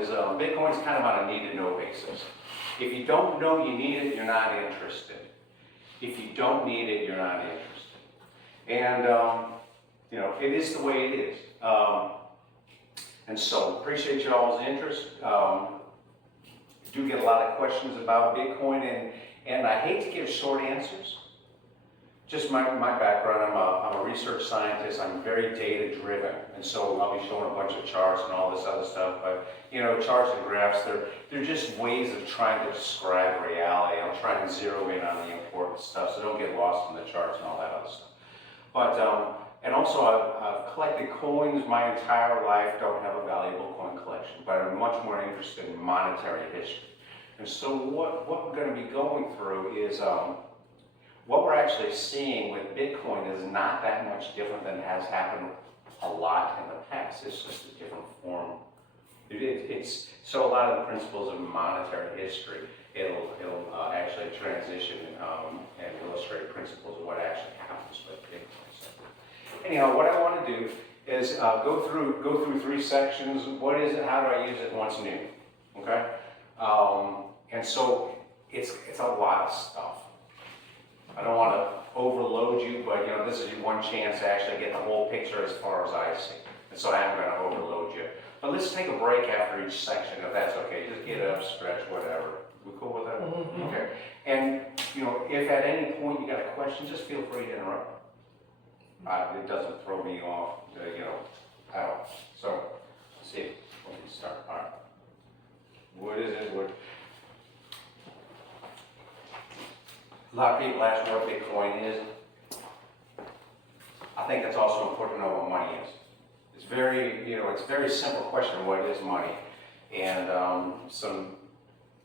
is Bitcoin's kind of on a need-to-know basis. If you don't know you need it, you're not interested. If you don't need it, you're not interested. And, you know, it is the way it is. And so, appreciate y'all's interest. Do get a lot of questions about Bitcoin, and I hate to give short answers. Just my background, I'm a research scientist, I'm very data driven, and so I'll be showing a bunch of charts and all this other stuff, but you know, charts and graphs, they're just ways of trying to describe reality. I'm trying to zero in on the important stuff, so don't get lost in the charts and all that other stuff. But, and also I've collected coins my entire life, don't have a valuable coin collection, but I'm much more interested in monetary history. And so what we're going to be going through is, what we're actually seeing with Bitcoin is not that much different than has happened a lot in the past. It's just a different form. So a lot of the principles of monetary history, it'll actually transition and illustrate principles of what actually happens with Bitcoin. So, anyhow, what I want to do is go through 3 sections. What is it? How do I use it? What's new? Okay, and so it's a lot of stuff. I don't want to overload you, but you know, this is your one chance to actually get the whole picture as far as I see. And so I am going to overload you. But let's take a break after each section, if that's okay. Just get up, stretch, whatever. We cool with that? Mm-hmm. Okay. And you know, if at any point you got a question, just feel free to interrupt. It doesn't throw me off, you know, at all. So let's see. Let me start. All right. What is it? A lot of people ask what Bitcoin is. I think it's also important to know what money is. It's it's a very simple question, what is money? And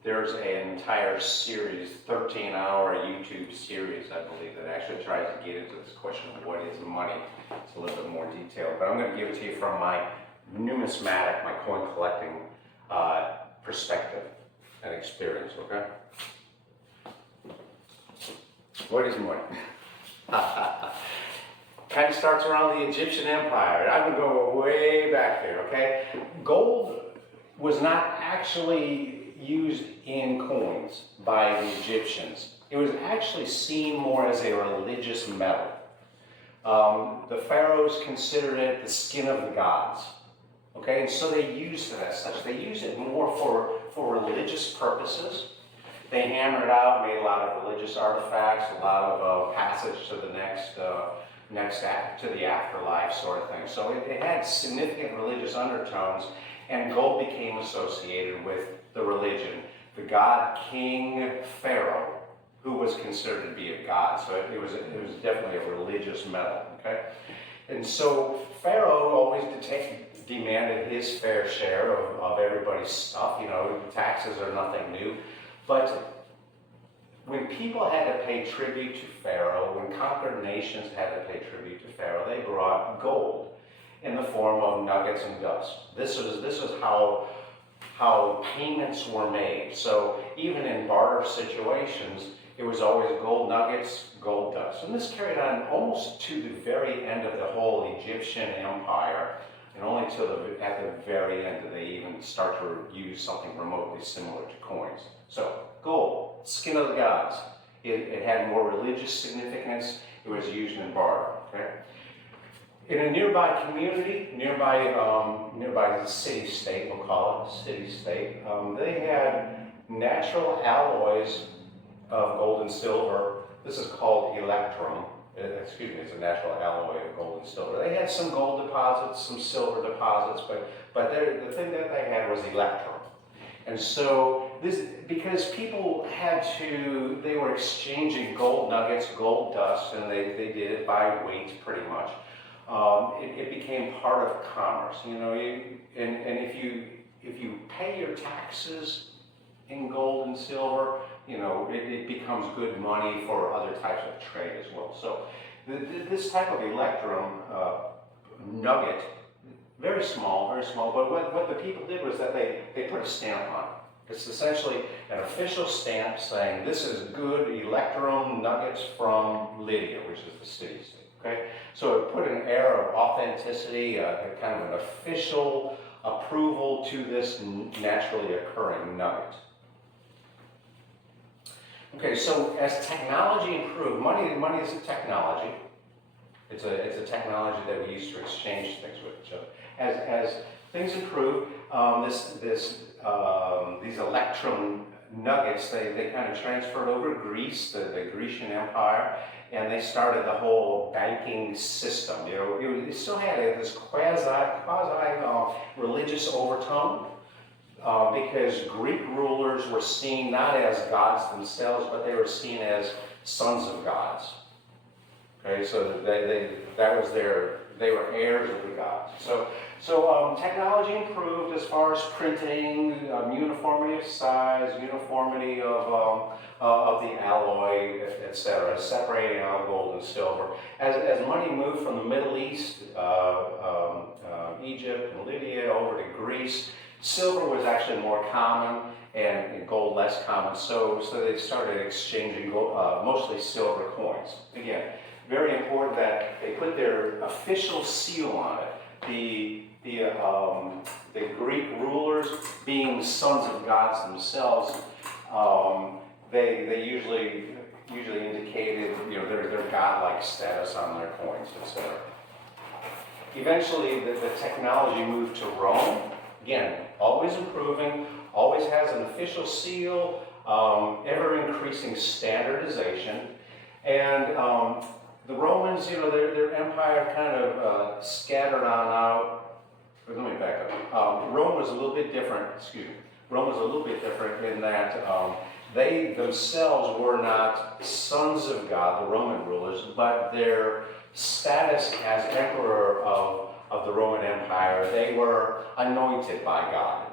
there's an entire series, 13-hour YouTube series, I believe, that actually tries to get into this question of what is money. It's a little bit more detailed, but I'm going to give it to you from my numismatic, my coin collecting perspective and experience, okay? What is money? Kind of starts around the Egyptian Empire. I'm going to go way back there, okay? Gold was not actually used in coins by the Egyptians. It was actually seen more as a religious metal. The pharaohs considered it the skin of the gods, okay? And so they used it as such. They used it more for religious purposes. They hammered it out, made a lot of religious artifacts, a lot of passage to the next act, to the afterlife sort of thing. So it had significant religious undertones, and gold became associated with the religion. The god King Pharaoh, who was considered to be a god. So it was definitely a religious metal, okay? And so Pharaoh always demanded his fair share of everybody's stuff. You know, taxes are nothing new. But when people had to pay tribute to Pharaoh, when conquered nations had to pay tribute to Pharaoh, they brought gold in the form of nuggets and dust. This is how payments were made. So even in barter situations, it was always gold nuggets, gold dust. And this carried on almost to the very end of the whole Egyptian empire, and only at the very end did they even start to use something remotely similar to coins. So, gold, skin of the gods. It had more religious significance. It was used in barter. Okay? In a nearby community, nearby the city-state, we'll call it, city-state, they had natural alloys of gold and silver. This is called electrum. It's a natural alloy of gold and silver. They had some gold deposits, some silver deposits, but the thing that they had was electrum. And so because people they were exchanging gold nuggets, gold dust, and they did it by weight pretty much. It became part of commerce, you know. And if you pay your taxes in gold and silver, you know, it becomes good money for other types of trade as well. So this type of electrum nugget, very small, but what the people did was that they put a stamp on it. It's essentially an official stamp saying this is good electrum nuggets from Lydia, which is the city-state, okay? So it put an air of authenticity, kind of an official approval to this naturally occurring nugget. Okay, so as technology improved, money is a technology. It's a technology that we use to exchange things with each other. As things improve, these electrum nuggets, they kind of transferred over to Greece, the Grecian Empire, and they started the whole banking system. You know, it still had this quasi religious overtone, because Greek rulers were seen not as gods themselves, but they were seen as sons of gods. Okay, so they were heirs of the gods. So technology improved as far as printing, uniformity of size, uniformity of the alloy, etc., separating out gold and silver. As money moved from the Middle East, Egypt and Lydia, over to Greece, silver was actually more common and gold less common. So they started exchanging mostly silver coins. Again, very important that they put their official seal on it. The Greek rulers, being sons of gods themselves, they usually indicated, you know, their godlike status on their coins, etc. Eventually, the technology moved to Rome. Again, always improving, always has an official seal, ever-increasing standardization, and the Romans, you know, their empire kind of scattered on out. Let me back up. Rome was a little bit different. Rome was a little bit different in that they themselves were not sons of God, the Roman rulers, but their status as emperor of the Roman Empire, they were anointed by God.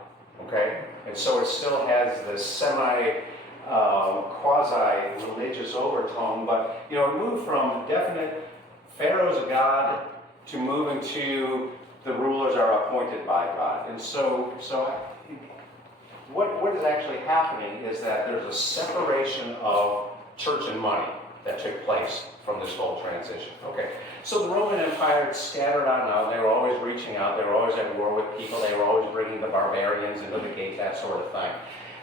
Okay, and so it still has this quasi-religious overtone, but you know, it moved from definite pharaohs of God to moving to the rulers are appointed by God. And so what is actually happening is that there's a separation of church and money that took place from this whole transition. Okay, so the Roman Empire scattered on out. They were always reaching out. They were always at war with people. They were always bringing the barbarians into the gate, that sort of thing.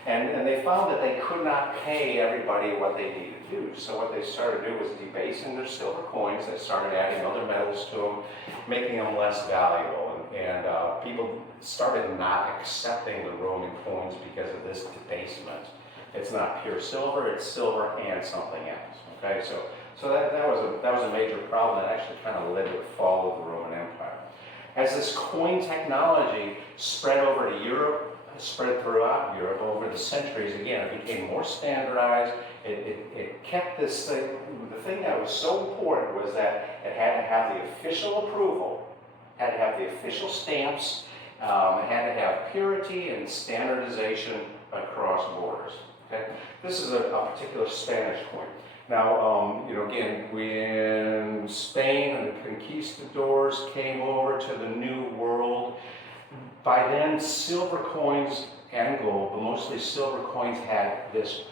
And they found that they could not pay everybody what they needed to do. So what they started to do was debasing their silver coins. They started adding other metals to them, making them less valuable. And people started not accepting the Roman coins because of this debasement. It's not pure silver, it's silver and something else. Okay, so that was a major problem that actually kind of led to the fall of the Roman Empire. As this coin technology spread over to Europe, spread throughout Europe over the centuries, again, it became more standardized. It kept this thing. The thing that was so important was that it had to have the official approval, had to have the official stamps, it had to have purity and standardization across borders. Okay? This is a particular Spanish coin. Now, you know, again, when Spain and the conquistadors came over to the New World, by then silver coins and gold, but mostly silver coins, had this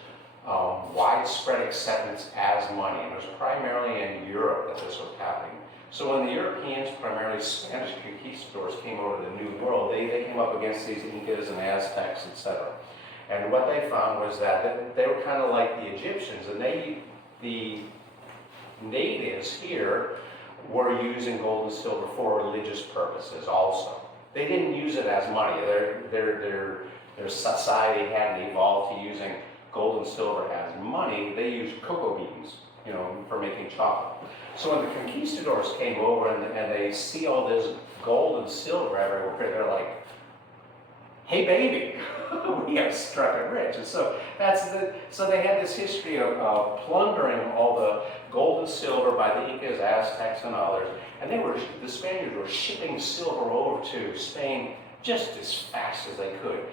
widespread acceptance as money. And it was primarily in Europe that this was happening. So when the Europeans, primarily Spanish conquistadors, came over to the New World, they came up against these Incas and Aztecs, etc. And what they found was that they were kind of like the Egyptians, and the natives here were using gold and silver for religious purposes also. They didn't use it as money. Their society hadn't evolved to using gold and silver as money. They used cocoa beans, you know, for making chocolate. So when the conquistadors came over and they see all this gold and silver everywhere, they're like, "Hey, baby, we have struck it rich." And so so they had this history of plundering all the gold and silver by the Incas, Aztecs, and others. And the Spaniards were shipping silver over to Spain just as fast as they could.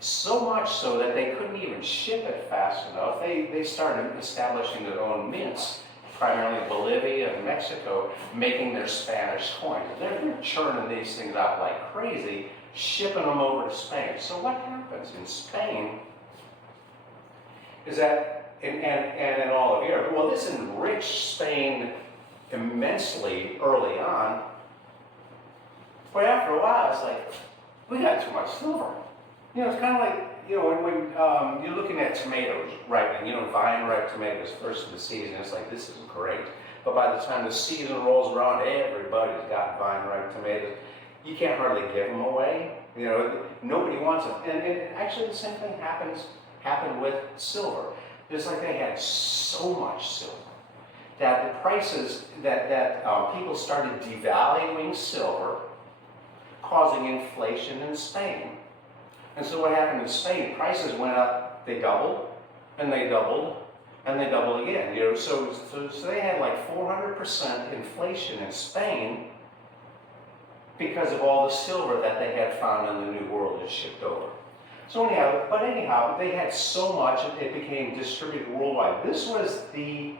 So much so that they couldn't even ship it fast enough. They started establishing their own mints, primarily Bolivia and Mexico, making their Spanish coins. They're churning these things out like crazy, shipping them over to Spain. So what happens in Spain is that, and in all of Europe, well, this enriched Spain immensely early on, but after a while, it's like, we got too much silver. You know, it's kind of like, you know, when you're looking at tomatoes ripening, you know, vine-ripe tomatoes first of the season, it's like, this is great. But by the time the season rolls around, everybody's got vine-ripe tomatoes. You can't hardly give them away. You know, nobody wants them. And actually the same thing happened with silver. Just like they had so much silver that the prices, that people started devaluing silver, causing inflation in Spain. And so what happened in Spain, prices went up, they doubled, and they doubled, and they doubled again. You know, so they had like 400% inflation in Spain because of all the silver that they had found in the New World and shipped over. So anyhow, they had so much, it became distributed worldwide. This was the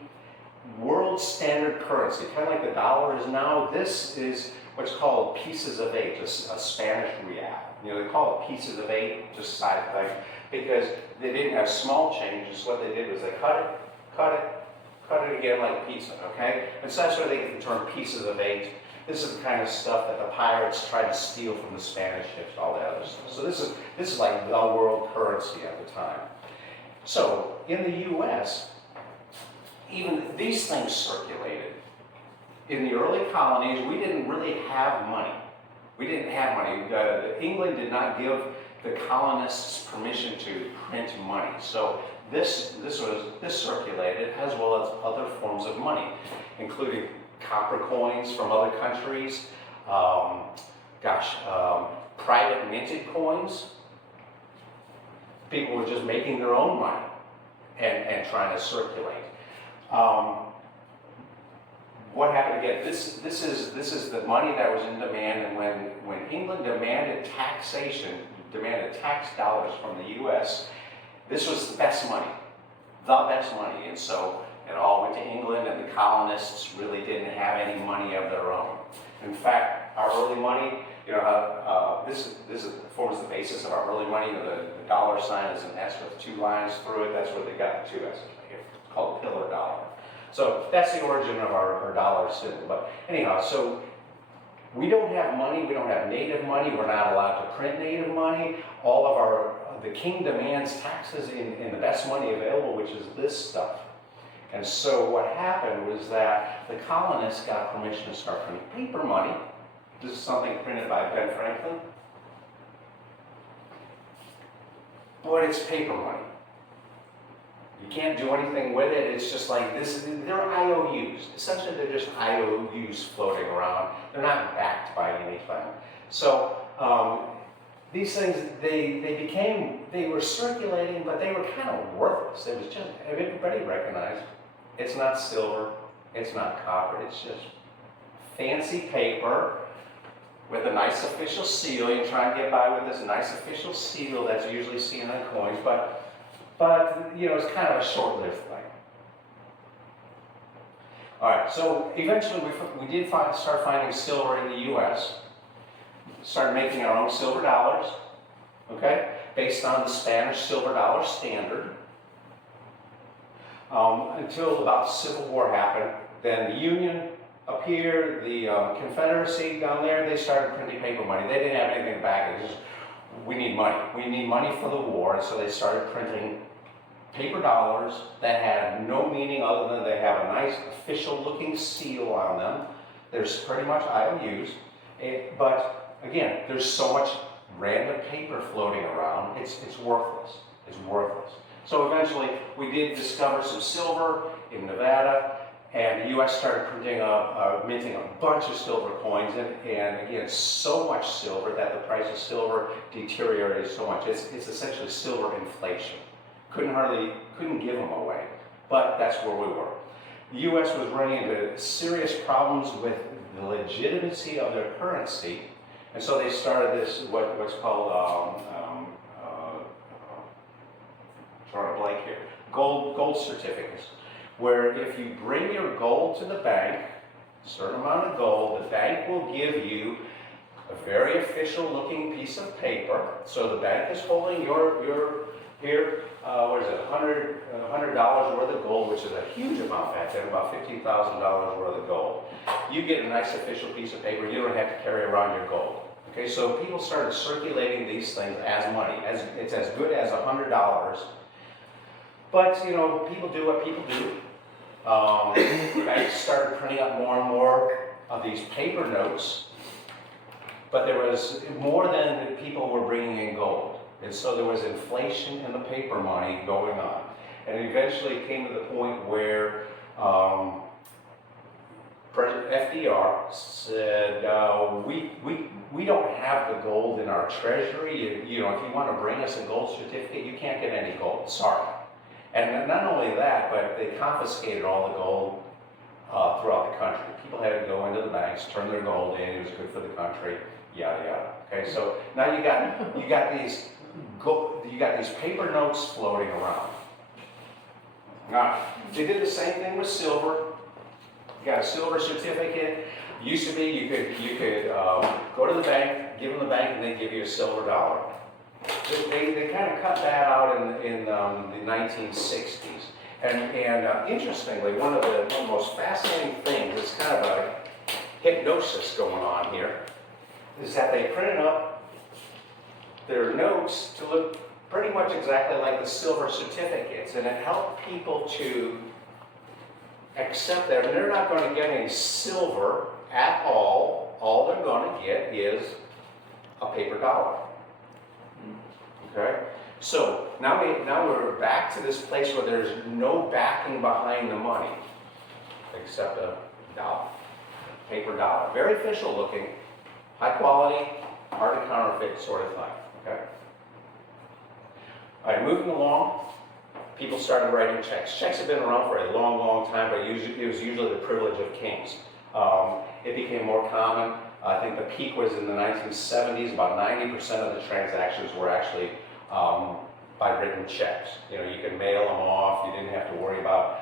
world standard currency, kind of like the dollar is now. This is what's called pieces of eight, a Spanish real. You know, they call it pieces of eight, just side thing, because they didn't have small changes. What they did was they cut it again like pizza, okay? And so that's where they get the term pieces of eight. This is the kind of stuff that the pirates tried to steal from the Spanish ships, all that other stuff. So this is like the world currency at the time. So in the U.S., even these things circulated. In the early colonies, we didn't really have money. We didn't have money. England did not give the colonists permission to print money. So this circulated, as well as other forms of money, including copper coins from other countries, private minted coins. People were just making their own money and trying to circulate. What happened again? This is the money that was in demand, and when England demanded taxation, demanded tax dollars from the U.S., this was the best money, and so it all went to England, and the colonists really didn't have any money of their own. In fact, our early money, you know, this forms the basis of our early money. You know, the dollar sign is an S with two lines through it. That's where they got the two S's. It's called a pillar dollar. So that's the origin of our dollar symbol. But anyhow, so we don't have money, we don't have native money, we're not allowed to print native money. All of the king demands taxes in the best money available, which is this stuff. And so what happened was that the colonists got permission to start printing paper money. This is something printed by Ben Franklin. But it's paper money. You can't do anything with it. It's just like this. They're IOUs. Essentially, they're just IOUs floating around. They're not backed by anything. So these things, they were circulating, but they were kind of worthless. It was just, everybody recognized it's not silver, it's not copper. It's just fancy paper with a nice official seal. You try and get by with this nice official seal that's usually seen on coins, but you know, it's kind of a short-lived thing. All right, so eventually we did start finding silver in the U.S. Started making our own silver dollars, okay, based on the Spanish silver dollar standard. Until about the Civil War happened, then the Union up here, the Confederacy down there, they started printing paper money. They didn't have anything to back it. It was just, we need money. We need money for the war, and so they started printing paper dollars that had no meaning other than they have a nice official-looking seal on them. There's pretty much IOUs, but again, there's so much random paper floating around. It's worthless. It's worthless. So eventually, we did discover some silver in Nevada, and the U.S. started minting a bunch of silver coins, and again, so much silver that the price of silver deteriorated so much. It's essentially silver inflation. Couldn't give them away, but that's where we were. The U.S. was running into serious problems with the legitimacy of their currency, and so they started this what's called drawing a blank here, gold certificates, where if you bring your gold to the bank, a certain amount of gold, the bank will give you a very official looking piece of paper. So the bank is holding your here, what is it, $100 worth of gold, which is a huge amount back then, about $15,000 worth of gold. You get a nice official piece of paper. You don't have to carry around your gold. Okay, so people started circulating these things as money. It's as good as $100. But, you know, people do what people do. Banks started printing up more and more of these paper notes, but there was more than people were bringing in gold. And so there was inflation in the paper money going on. And eventually it came to the point where President FDR said, we don't have the gold in our treasury. You know, if you want to bring us a gold certificate, you can't get any gold, sorry. And not only that, but they confiscated all the gold throughout the country. People had to go into the banks, turn their gold in, it was good for the country, yada yada. Okay, so now you got these paper notes floating around. Now, they did the same thing with silver. You got a silver certificate. Used to be you could go to the bank, give them the bank, and they give you a silver dollar. They kind of cut that out in the 1960s. And interestingly, one of the most fascinating things, it's kind of a hypnosis going on here, is that they printed up their notes to look pretty much exactly like the silver certificates, and it helped people to accept that they're not going to get any silver at all. All they're going to get is a paper dollar. Okay? So now we're back to this place where there's no backing behind the money except a dollar, a paper dollar. Very official looking, high quality, hard to counterfeit sort of thing. Okay? All right, moving along, people started writing checks. Checks have been around for a long, long time, but it was usually the privilege of kings. It became more common. I think the peak was in the 1970s. About 90% of the transactions were actually by written checks. You know, you could mail them off. You didn't have to worry about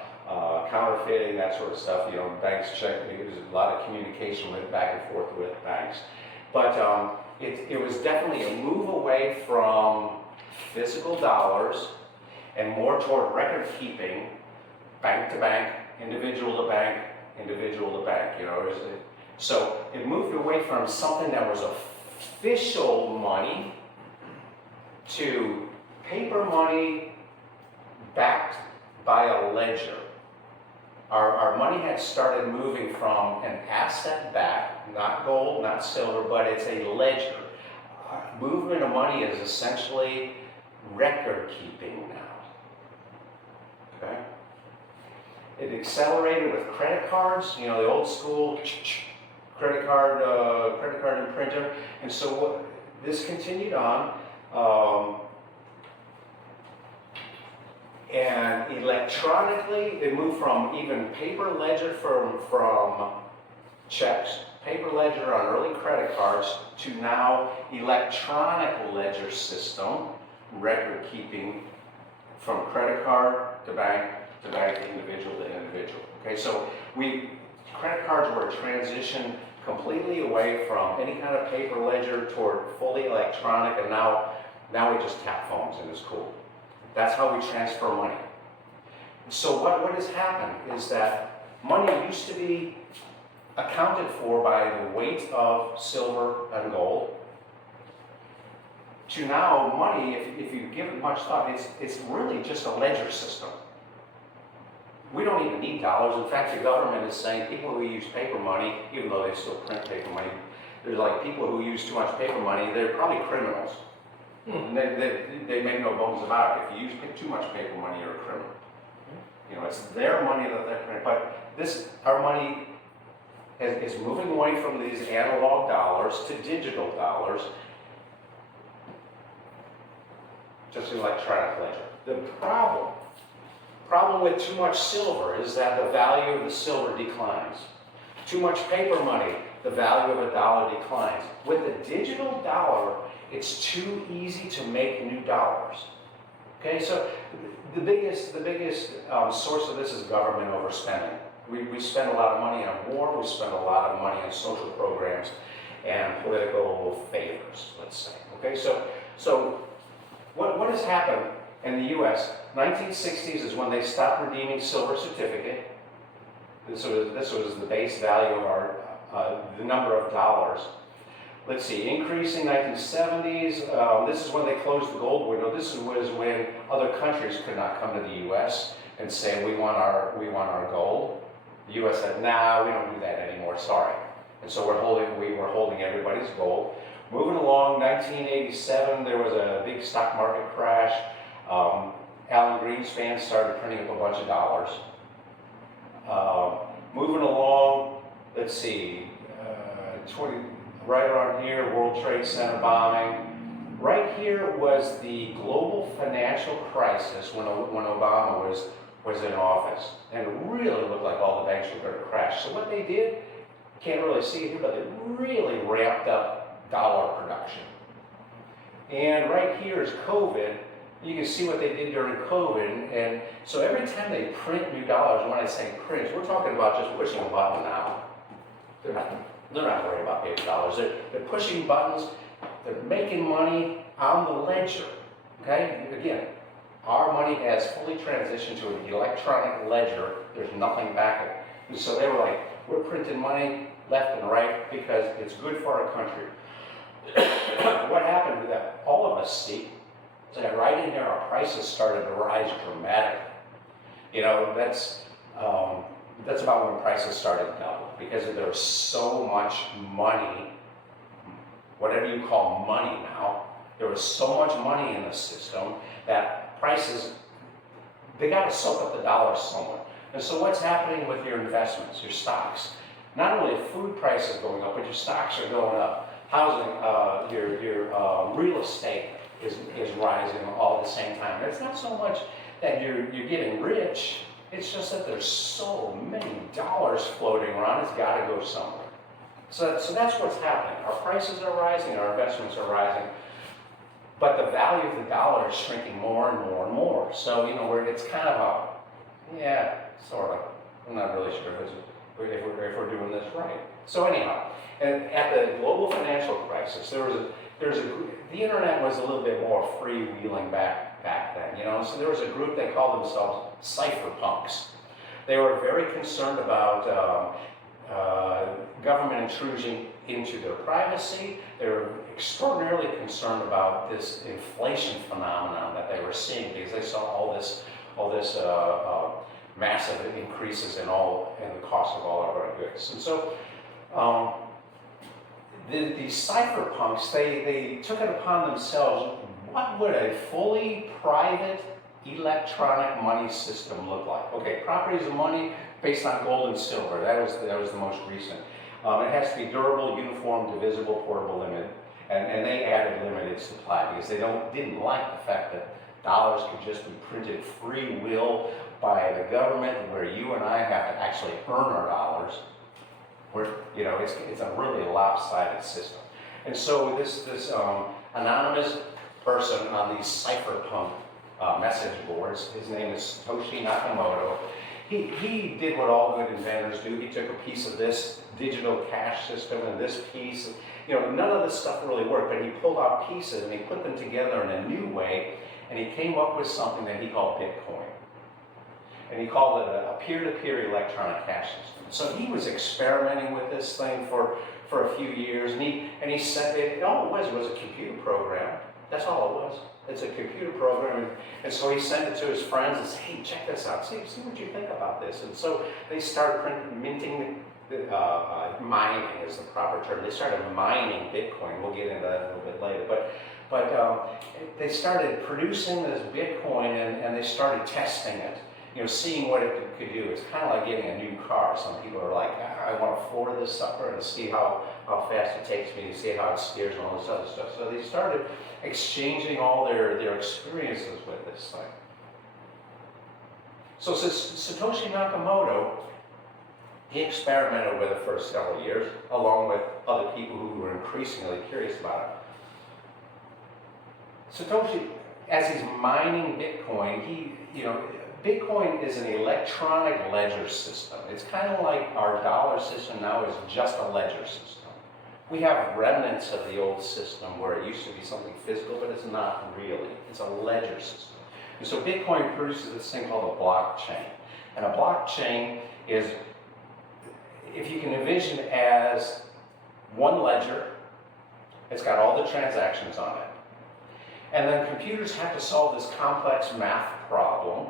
counterfeiting, that sort of stuff. You know, banks check. There was a lot of communication with back and forth with banks. But it was definitely a move away from physical dollars and more toward record keeping, bank to bank, individual to bank, individual to bank. You know, so it moved away from something that was official money to paper money backed by a ledger. Our money had started moving from an asset back, not gold, not silver, but it's a ledger. Movement of money is essentially record keeping now. Okay? It accelerated with credit cards, you know, the old school credit card and printer, and so this continued on. And electronically, it moved from even paper ledger from checks, paper ledger on early credit cards, to now electronic ledger system, record keeping from credit card to bank, individual to individual. Okay, so credit cards were a transition completely away from any kind of paper ledger toward fully electronic, and now we just tap phones and it's cool. That's how we transfer money. So what has happened is that money used to be accounted for by the weight of silver and gold, to now money, if you give it much thought, it's really just a ledger system. We don't even need dollars. In fact, the government is saying people who use paper money, even though they still print paper money, there's like people who use too much paper money, they're probably criminals. And they make no bones about it. If you use too much paper money, you're a criminal. You know, it's their money that they're printing. But our money is moving away from these analog dollars to digital dollars, just electronic ledger. The problem with too much silver is that the value of the silver declines. Too much paper money, the value of a dollar declines. With the digital dollar, it's too easy to make new dollars. Okay, so the biggest source of this is government overspending. We spend a lot of money on war, we spend a lot of money on social programs and political favors, let's say. Okay, so what has happened in the US? 1960s is when they stopped redeeming silver certificate. This was the base value of the number of dollars. let's see, increasing 1970s. This is when they closed the gold window. This was when other countries could not come to the U.S. and say, we want our gold. The U.S. said, nah, we don't do that anymore, sorry. And so we were holding everybody's gold. Moving along, 1987, there was a big stock market crash. Alan Greenspan started printing up a bunch of dollars. Moving along, let's see, right around here, World Trade Center bombing. Right here was the global financial crisis when Obama was in office. And it really looked like all the banks were going to crash. So what they did, can't really see it here, but they really ramped up dollar production. And right here is COVID. You can see what they did during COVID. And so every time they print new dollars, when I say print, we're talking about just pushing a button now. They're not worried about paper dollars. They're pushing buttons. They're making money on the ledger. Okay? Again, our money has fully transitioned to an electronic ledger. There's nothing back it. And so they were like, we're printing money left and right because it's good for our country. What happened to that? All of us see that right in there, our prices started to rise dramatically. You know, that's about when prices started to double, because there was so much money, whatever you call money now, there was so much money in the system that prices, they got to soak up the dollar somewhere. And so what's happening with your investments, your stocks? Not only food prices going up, but your stocks are going up. Housing, your real estate is rising all at the same time. It's not so much that you're getting rich, it's just that there's so many dollars floating around, it's got to go somewhere. So that's what's happening. Our prices are rising, our investments are rising, but the value of the dollar is shrinking more and more and more. So, you know, it's kind of sort of. I'm not really sure if we're doing this right. So anyhow, and at the global financial crisis, the internet was a little bit more freewheeling back then, you know. So there was a group, they called themselves cypherpunks. They were very concerned about government intrusion into their privacy. They were extraordinarily concerned about this inflation phenomenon that they were seeing, because they saw all this massive increases in the cost of all of our goods. And so these cypherpunks, they took it upon themselves, what would a fully private electronic money system look like? Okay, properties of money based on gold and silver, that was the most recent. It has to be durable, uniform, divisible, portable, limited, and they added limited supply because they didn't like the fact that dollars could just be printed free will by the government, where you and I have to actually earn our dollars. Where, you know, it's a really lopsided system. And so this anonymous person on these cypherpunk message boards, his name is Satoshi Nakamoto. He did what all good inventors do. He took a piece of this digital cash system and this piece. You know, none of this stuff really worked, but he pulled out pieces and he put them together in a new way, and he came up with something that he called Bitcoin. And he called it a peer-to-peer electronic cash system. So he was experimenting with this thing for a few years, and he said all it was a computer program. That's all it was. It's a computer program, and so he sent it to his friends and said, hey, check this out, see what you think about this. And so they started minting, mining is the proper term. They started mining Bitcoin. We'll get into that a little bit later. But they started producing this Bitcoin, and they started testing it. You know, seeing what it could do. It's kind of like getting a new car. Some people are like, I want to floor this sucker and see how fast it takes me, to see how it steers and all this other stuff. So they started exchanging all their experiences with this thing. So Satoshi Nakamoto, he experimented with it for several years, along with other people who were increasingly curious about it. Satoshi, as he's mining Bitcoin, Bitcoin is an electronic ledger system. It's kind of like our dollar system now is just a ledger system. We have remnants of the old system where it used to be something physical, but it's not really. It's a ledger system. And so Bitcoin produces this thing called a blockchain. And a blockchain is, if you can envision as one ledger It's got all the transactions on it. And then computers have to solve this complex math problem,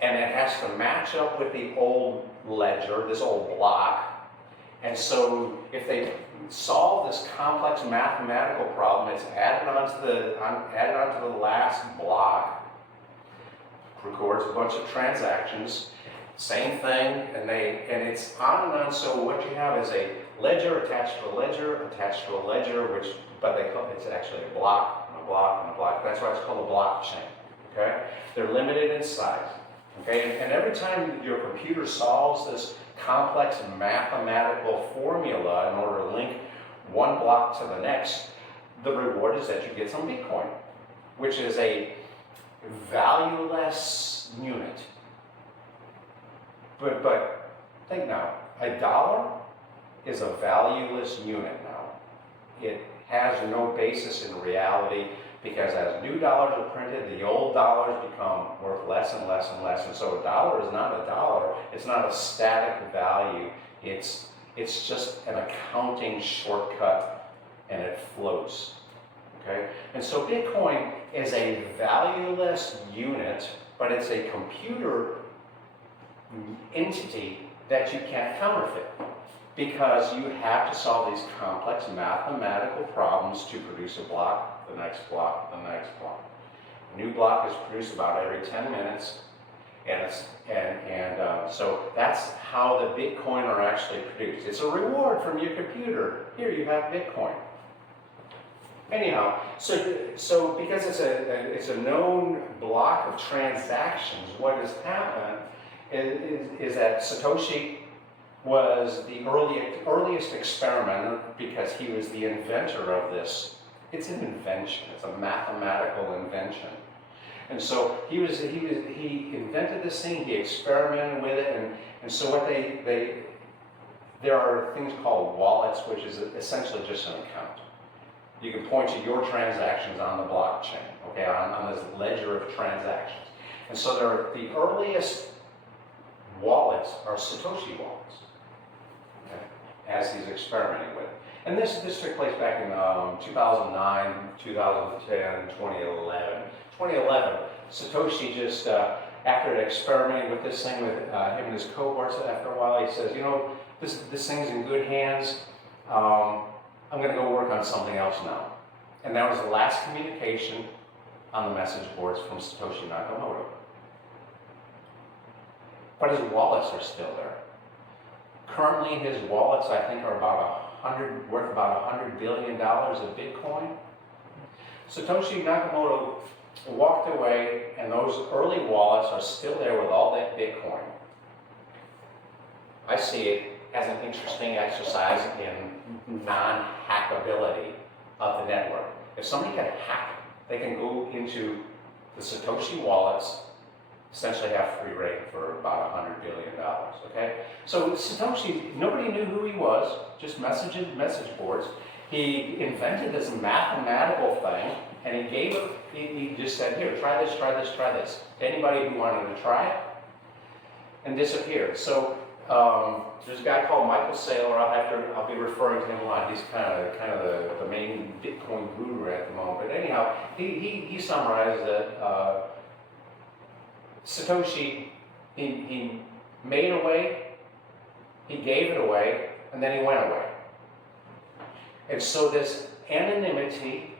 and it has to match up with the old ledger, this old block. And so if they solve this complex mathematical problem, it's added onto the last block, records a bunch of transactions, same thing, and it's on and on. So what you have is a ledger attached to a ledger attached to a ledger, but it's actually a block and a block and a block. That's why it's called a blockchain. Okay, they're limited in size. Okay, and every time your computer solves this complex mathematical formula in order to link one block to the next, the reward is that you get some Bitcoin, which is a valueless unit. But think now, a dollar is a valueless unit now. It has no basis in reality, because as new dollars are printed, the old dollars become worth less and less and less. And so a dollar is not a dollar. It's not a static value. It's just an accounting shortcut, and it floats. Okay? And so Bitcoin is a valueless unit, but it's a computer entity that you can't counterfeit, because you have to solve these complex mathematical problems to produce a block, the next block, the next block. A new block is produced about every 10 minutes, and so that's how the Bitcoin are actually produced. It's a reward from your computer. Here you have Bitcoin. Anyhow, so because it's a known block of transactions, what has happened is that Satoshi was the earliest experimenter, because he was the inventor of this. It's an invention. It's a mathematical invention. And so he invented this thing. He experimented with it, and so what there are things called wallets, which is essentially just an account. You can point to your transactions on the blockchain, okay, on this ledger of transactions. And so the earliest wallets are Satoshi wallets, okay, as he's experimenting with it. And this took place back in 2009, 2010, 2011. 2011, Satoshi just, after experimenting with this thing with him and his cohorts, after a while he says, you know, this thing's in good hands. I'm going to go work on something else now. And that was the last communication on the message boards from Satoshi Nakamoto. But his wallets are still there. Currently, his wallets, I think, are worth about $100 billion of Bitcoin. Satoshi Nakamoto walked away, and those early wallets are still there with all that Bitcoin. I see it as an interesting exercise in non-hackability of the network. If somebody can hack, they can go into the Satoshi wallets, essentially have free reign for about $100 billion, okay? So Satoshi, nobody knew who he was, just message boards. He invented this mathematical thing, and he just said, here, try this, try this, try this. Anybody who wanted to try it, and disappeared. So there's a guy called Michael Saylor. I'll be referring to him a lot. He's kind of the main Bitcoin guru at the moment. But anyhow, he summarized that Satoshi, he made away, he gave it away, and then he went away. And so this anonymity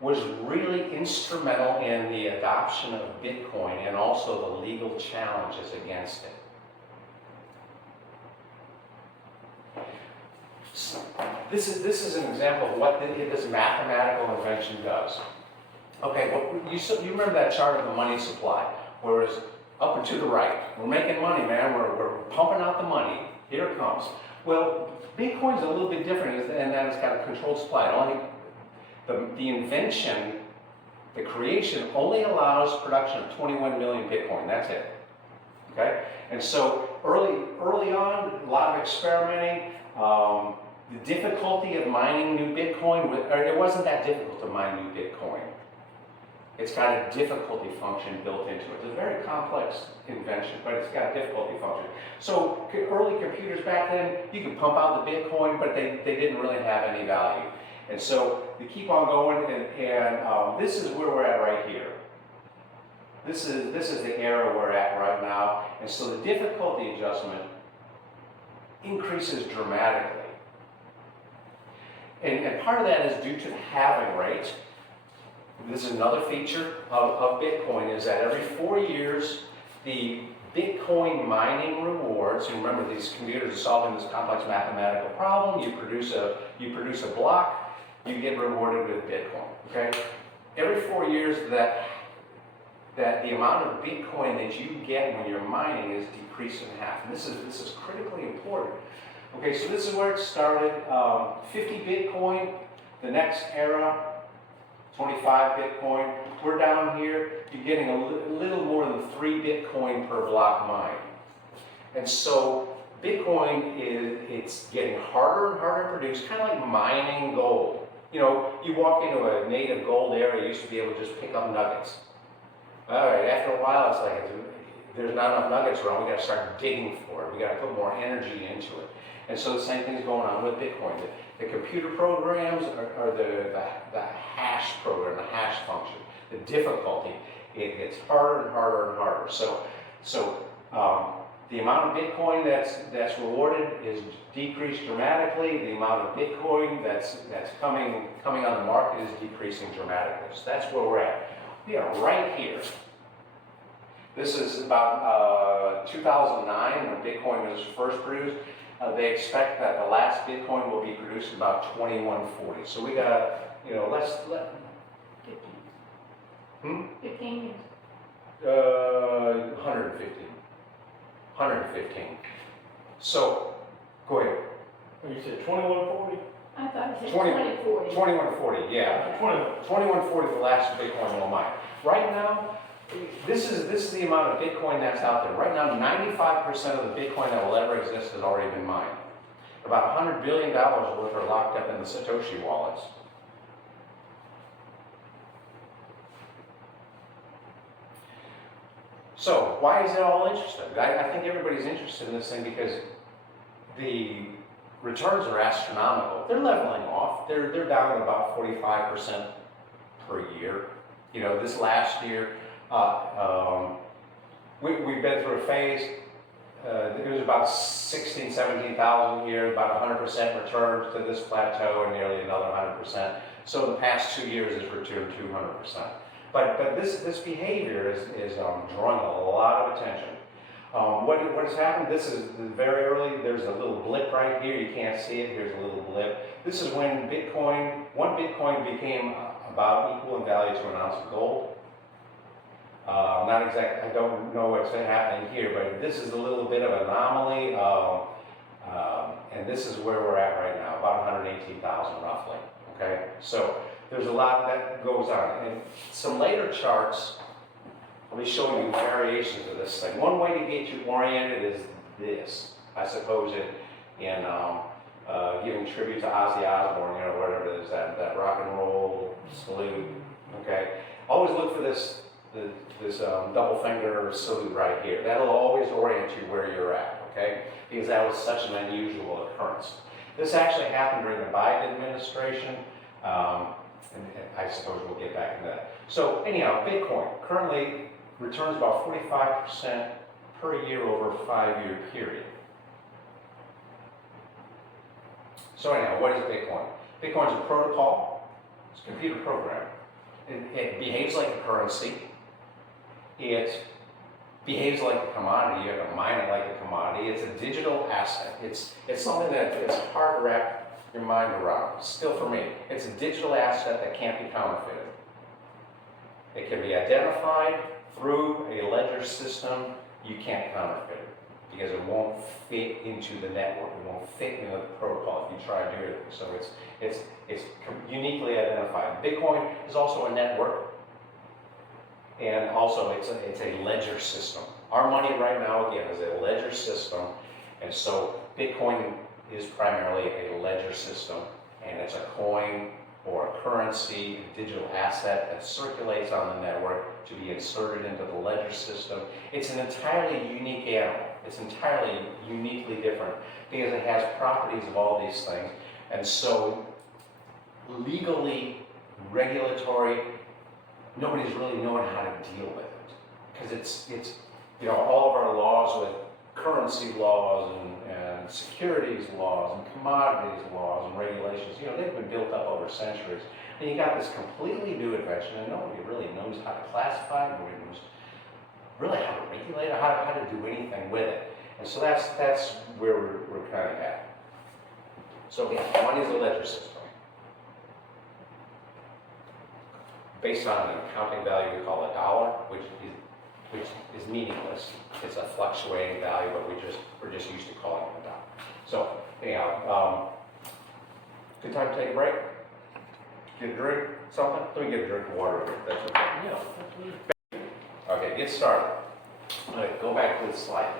was really instrumental in the adoption of Bitcoin and also the legal challenges against it. This is an example of what this mathematical invention does. Okay, well, you remember that chart of the money supply, where it's up and to the right. We're making money, man. We're pumping out the money. Here it comes. Well, Bitcoin's a little bit different, and that it's got a controlled supply. The invention, the creation, only allows production of 21 million Bitcoin. That's it. Okay, and so early on, a lot of experimenting. The difficulty of mining new Bitcoin, it wasn't that difficult to mine new Bitcoin. It's got a difficulty function built into it. It's a very complex invention, but it's got a difficulty function. So early computers back then, you could pump out the Bitcoin, but they didn't really have any value. And so they keep on going, and this is where we're at right here. This is the era we're at right now. And so the difficulty adjustment increases dramatically. And part of that is due to the halving rate. This is another feature of Bitcoin, is that every 4 years, the Bitcoin mining rewards, and remember these computers are solving this complex mathematical problem, you produce a block, you get rewarded with Bitcoin, okay? Every 4 years that the amount of Bitcoin that you get when you're mining is decreased in half. And this is critically important. Okay, so this is where it started. 50 Bitcoin, the next era, 25 Bitcoin. We're down here, you're getting a little more than 3 Bitcoin per block mined. And so Bitcoin it's getting harder and harder to produce, kind of like mining gold. You know, you walk into a native gold area, you used to be able to just pick up nuggets. All right, after a while, it's like there's not enough nuggets around. We got to start digging for it. We got to put more energy into it. And so the same thing's going on with Bitcoin. The computer programs are the hash program, the hash function. The difficulty, it gets harder and harder and harder. So the amount of Bitcoin that's rewarded is decreased dramatically. The amount of Bitcoin that's coming on the market is decreasing dramatically. So that's where we're at. We are right here. This is about 2009 when Bitcoin was first produced. They expect that the last Bitcoin will be produced about 2140. So we got, let's 15 years. 115. So, go ahead. You said 2140? I thought it said 2040. 2140, yeah. 2140, the last Bitcoin will mine. Right now, this is the amount of Bitcoin that's out there. Right now, 95% of the Bitcoin that will ever exist has already been mined. About $100 billion worth are locked up in the Satoshi wallets. So, why is it all interesting? I think everybody's interested in this thing because the returns are astronomical. They're leveling off. They're down about 45% per year. This last year, we've been through a phase. It was about 16,000, 17,000 a year, about 100% return to this plateau, and nearly another 100%. So the past 2 years has returned 200%. But this behavior is drawing a lot of attention. What has happened? This is very early. There's a little blip right here. You can't see it. Here's a little blip. This is when one Bitcoin became about equal in value to an ounce of gold. Not exactly, I don't know what's happening here, but this is a little bit of an anomaly, and this is where we're at right now, about 118,000 roughly, okay? So there's a lot that goes on. And some later charts, let me show you variations of this thing. One way to get you oriented is this. I suppose in giving tribute to Ozzy Osbourne, whatever it is, that rock and roll salute, okay? Always look for this double finger salute right here. That'll always orient you where you're at, okay? Because that was such an unusual occurrence. This actually happened during the Biden administration, and I suppose we'll get back into that. So anyhow, Bitcoin currently returns about 45% per year over a 5-year period. So anyhow, what is Bitcoin? Bitcoin is a protocol. It's a computer program. It behaves like a currency. It behaves like a commodity. You have to mine it like a commodity. It's a digital asset. It's something that it's hard to wrap your mind around. Still for me, it's a digital asset that can't be counterfeited. It can be identified through a ledger system. You can't counterfeit it because it won't fit into the network. It won't fit into the protocol if you try to do it. So it's uniquely identified. Bitcoin is also a network. And also, it's a ledger system. Our money right now, again, is a ledger system. And so Bitcoin is primarily a ledger system. And it's a coin or a currency, a digital asset that circulates on the network to be inserted into the ledger system. It's an entirely unique animal. It's entirely uniquely different because it has properties of all these things. And so legally, regulatory, nobody's really knowing how to deal with it. Because it's all of our laws with currency laws and securities laws and commodities laws and regulations, they've been built up over centuries. And you got this completely new invention and nobody really knows how to classify it, nobody knows really how to regulate it, how to do anything with it. And so that's where we're kind of at. So yeah, one is the ledger system. Based on an accounting value we call a dollar, which is meaningless. It's a fluctuating value, but we're just used to calling it a dollar. So anyhow, good time to take a break? Get a drink, something? Let me get a drink of water here, that's okay. Yeah. Okay, get started. All right, go back to the slide.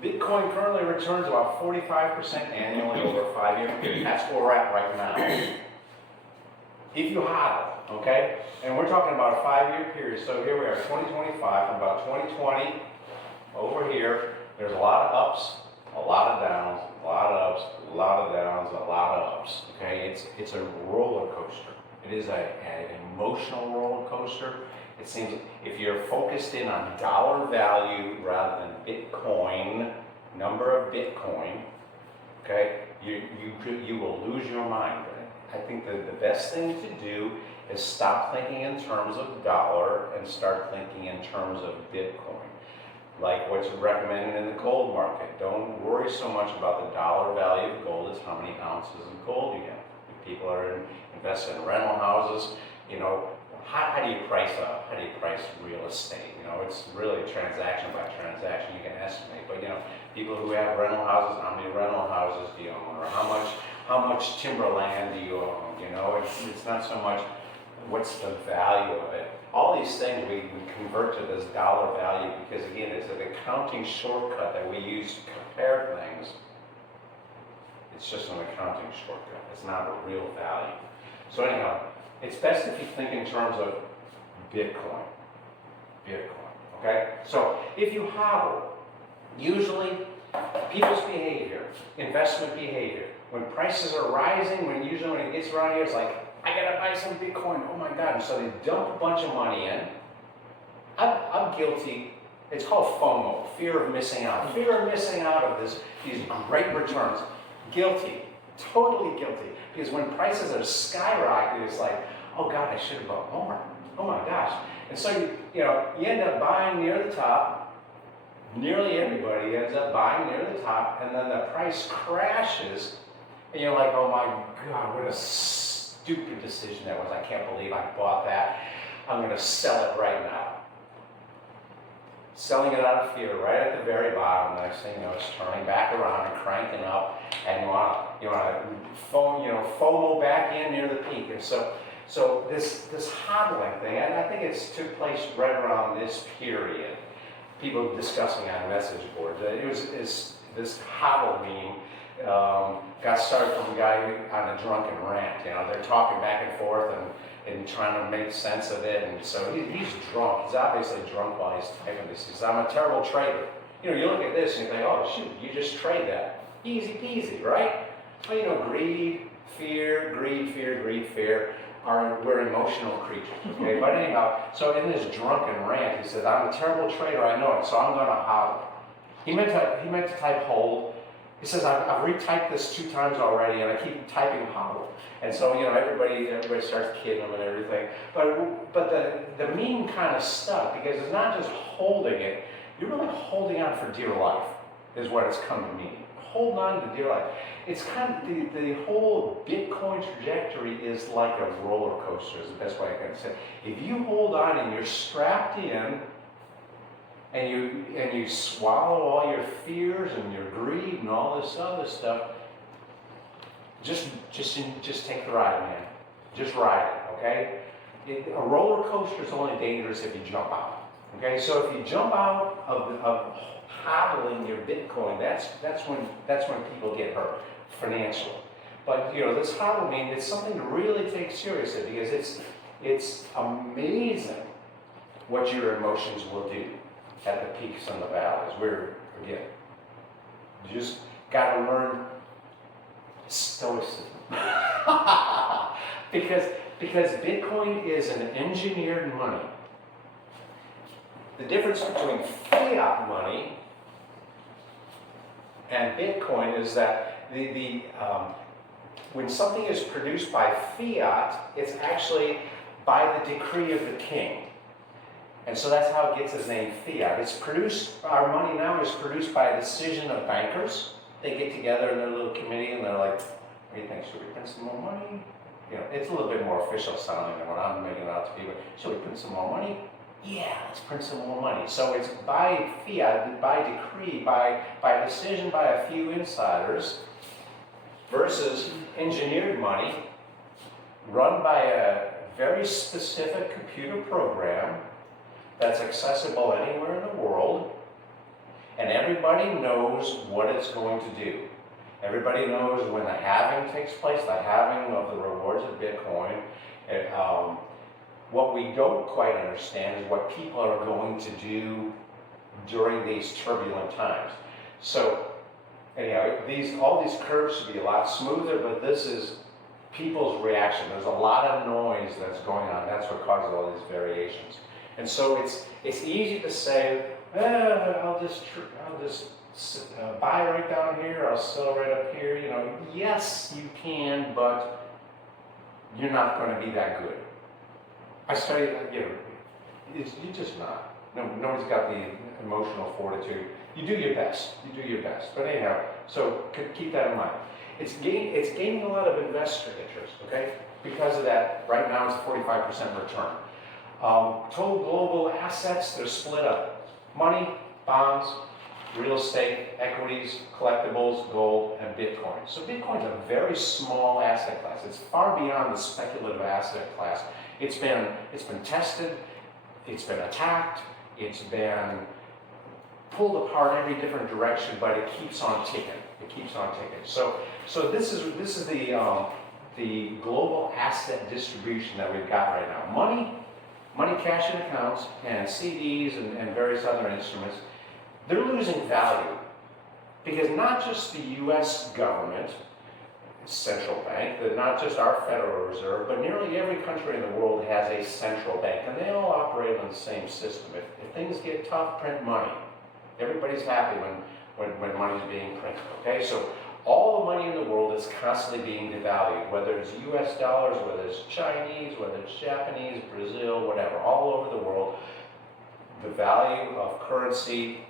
Bitcoin currently returns about 45% annually over a 5-year period. That's where we're at right now. If you hodl, okay? And we're talking about a 5-year period. So here we are, 2025, from about 2020 over here. There's a lot of ups, a lot of downs, a lot of ups, a lot of downs, a lot of ups. Okay, it's a roller coaster. It is an emotional roller coaster. It seems if you're focused in on dollar value rather than Bitcoin, number of Bitcoin, okay, you will lose your mind. I think that the best thing to do is stop thinking in terms of dollar and start thinking in terms of Bitcoin. Like what's recommended in the gold market. Don't worry so much about the dollar value of gold as how many ounces of gold you have. If people are invested in rental houses, how do you price up? How do you price real estate? It's really transaction by transaction you can estimate. But people who have rental houses, how many rental houses do you own? Or how much timberland do you own? It's not so much what's the value of it. All these things we convert to this dollar value because again, it's an accounting shortcut that we use to compare things. It's just an accounting shortcut. It's not a real value. So anyhow, it's best if you think in terms of Bitcoin. Okay? So if you hodl, usually people's behavior, investment behavior, when prices are rising, when it gets around here, it's like, I gotta buy some Bitcoin, oh my God. And so they dump a bunch of money in. I'm guilty. It's called FOMO, fear of missing out. Fear of missing out of these great returns. Guilty, totally guilty. Because when prices are skyrocketing, it's like, oh God, I should have bought more. Oh my gosh. And so you end up buying near the top. Nearly everybody ends up buying near the top, and then the price crashes, and you're like, oh my God, what a stupid decision that was. I can't believe I bought that. I'm going to sell it right now. Selling it out of fear, right at the very bottom. Next thing you know, it's turning back around and cranking up, and you want to FOMO back in near the peak. And so this hodling thing, and I think it took place right around this period. People discussing on message boards. It was this hodl meme got started from a guy on a drunken rant. They're talking back and forth and trying to make sense of it. And so he's drunk. He's obviously drunk while he's typing this. He says, I'm a terrible trader. You look at this and you think, oh shoot, you just trade that. Easy peasy, right? Well, greed, fear, we're emotional creatures, okay? But anyhow, so in this drunken rant, he said, I'm a terrible trader, I know it, so I'm gonna hodl. He meant to type hold. He says, I've retyped this 2 times already, and I keep typing hodl. And so, everybody starts kidding him and everything. But the meme kind of stuck, because it's not just holding it, you're really holding on for dear life, is what it's come to mean. Hold on to dear life. It's kind of, the whole Bitcoin trajectory is like a roller coaster, is the best way I can say. If you hold on and you're strapped in, and you swallow all your fears and your greed and all this other stuff, just take the ride, man. Just ride it, okay? A roller coaster is only dangerous if you jump out. Okay, so if you jump out of hodling your Bitcoin, that's when people get hurt financially. But this Halloween, it's something to really take seriously because it's amazing what your emotions will do at the peaks and the valleys. Again, you just got to learn stoicism. because Bitcoin is an engineered money. The difference between fiat money and Bitcoin is that when something is produced by fiat, it's actually by the decree of the king. And so that's how it gets its name, fiat. It's produced, our money now is produced by a decision of bankers. They get together in their little committee and they're like, what do you think, should we print some more money? It's a little bit more official sounding than what I'm making it out to be, but should we print some more money? Yeah, let's print some more money. So it's by fiat, by decree, by decision by a few insiders versus engineered money run by a very specific computer program that's accessible anywhere in the world, and everybody knows what it's going to do. Everybody knows when the halving takes place, the halving of the rewards of Bitcoin. What we don't quite understand is what people are going to do during these turbulent times. So anyhow, all these curves should be a lot smoother, but this is people's reaction. There's a lot of noise that's going on. That's what causes all these variations. And so it's easy to say, I'll just buy right down here, I'll sell right up here. Yes, you can, but you're not going to be that good. I studied, you're just not. Nobody's got the emotional fortitude. You do your best. But anyhow, so keep that in mind. It's gaining a lot of investor interest, okay? Because of that, right now it's 45% return. Total global assets, they're split up. Money, bonds, real estate, equities, collectibles, gold, and Bitcoin. So Bitcoin's a very small asset class. It's far beyond the speculative asset class. It's been tested, it's been attacked, it's been pulled apart every different direction, but it keeps on ticking. So this is the global asset distribution that we've got right now. Money, cash in accounts, and CDs and various other instruments, they're losing value because not just the U.S. government, central bank, not just our Federal Reserve, but nearly every country in the world has a central bank, and they all operate on the same system. If things get tough, print money. Everybody's happy when money's being printed, okay? So all the money in the world is constantly being devalued, whether it's US dollars, whether it's Chinese, whether it's Japanese, Brazil, whatever, all over the world. The value of currency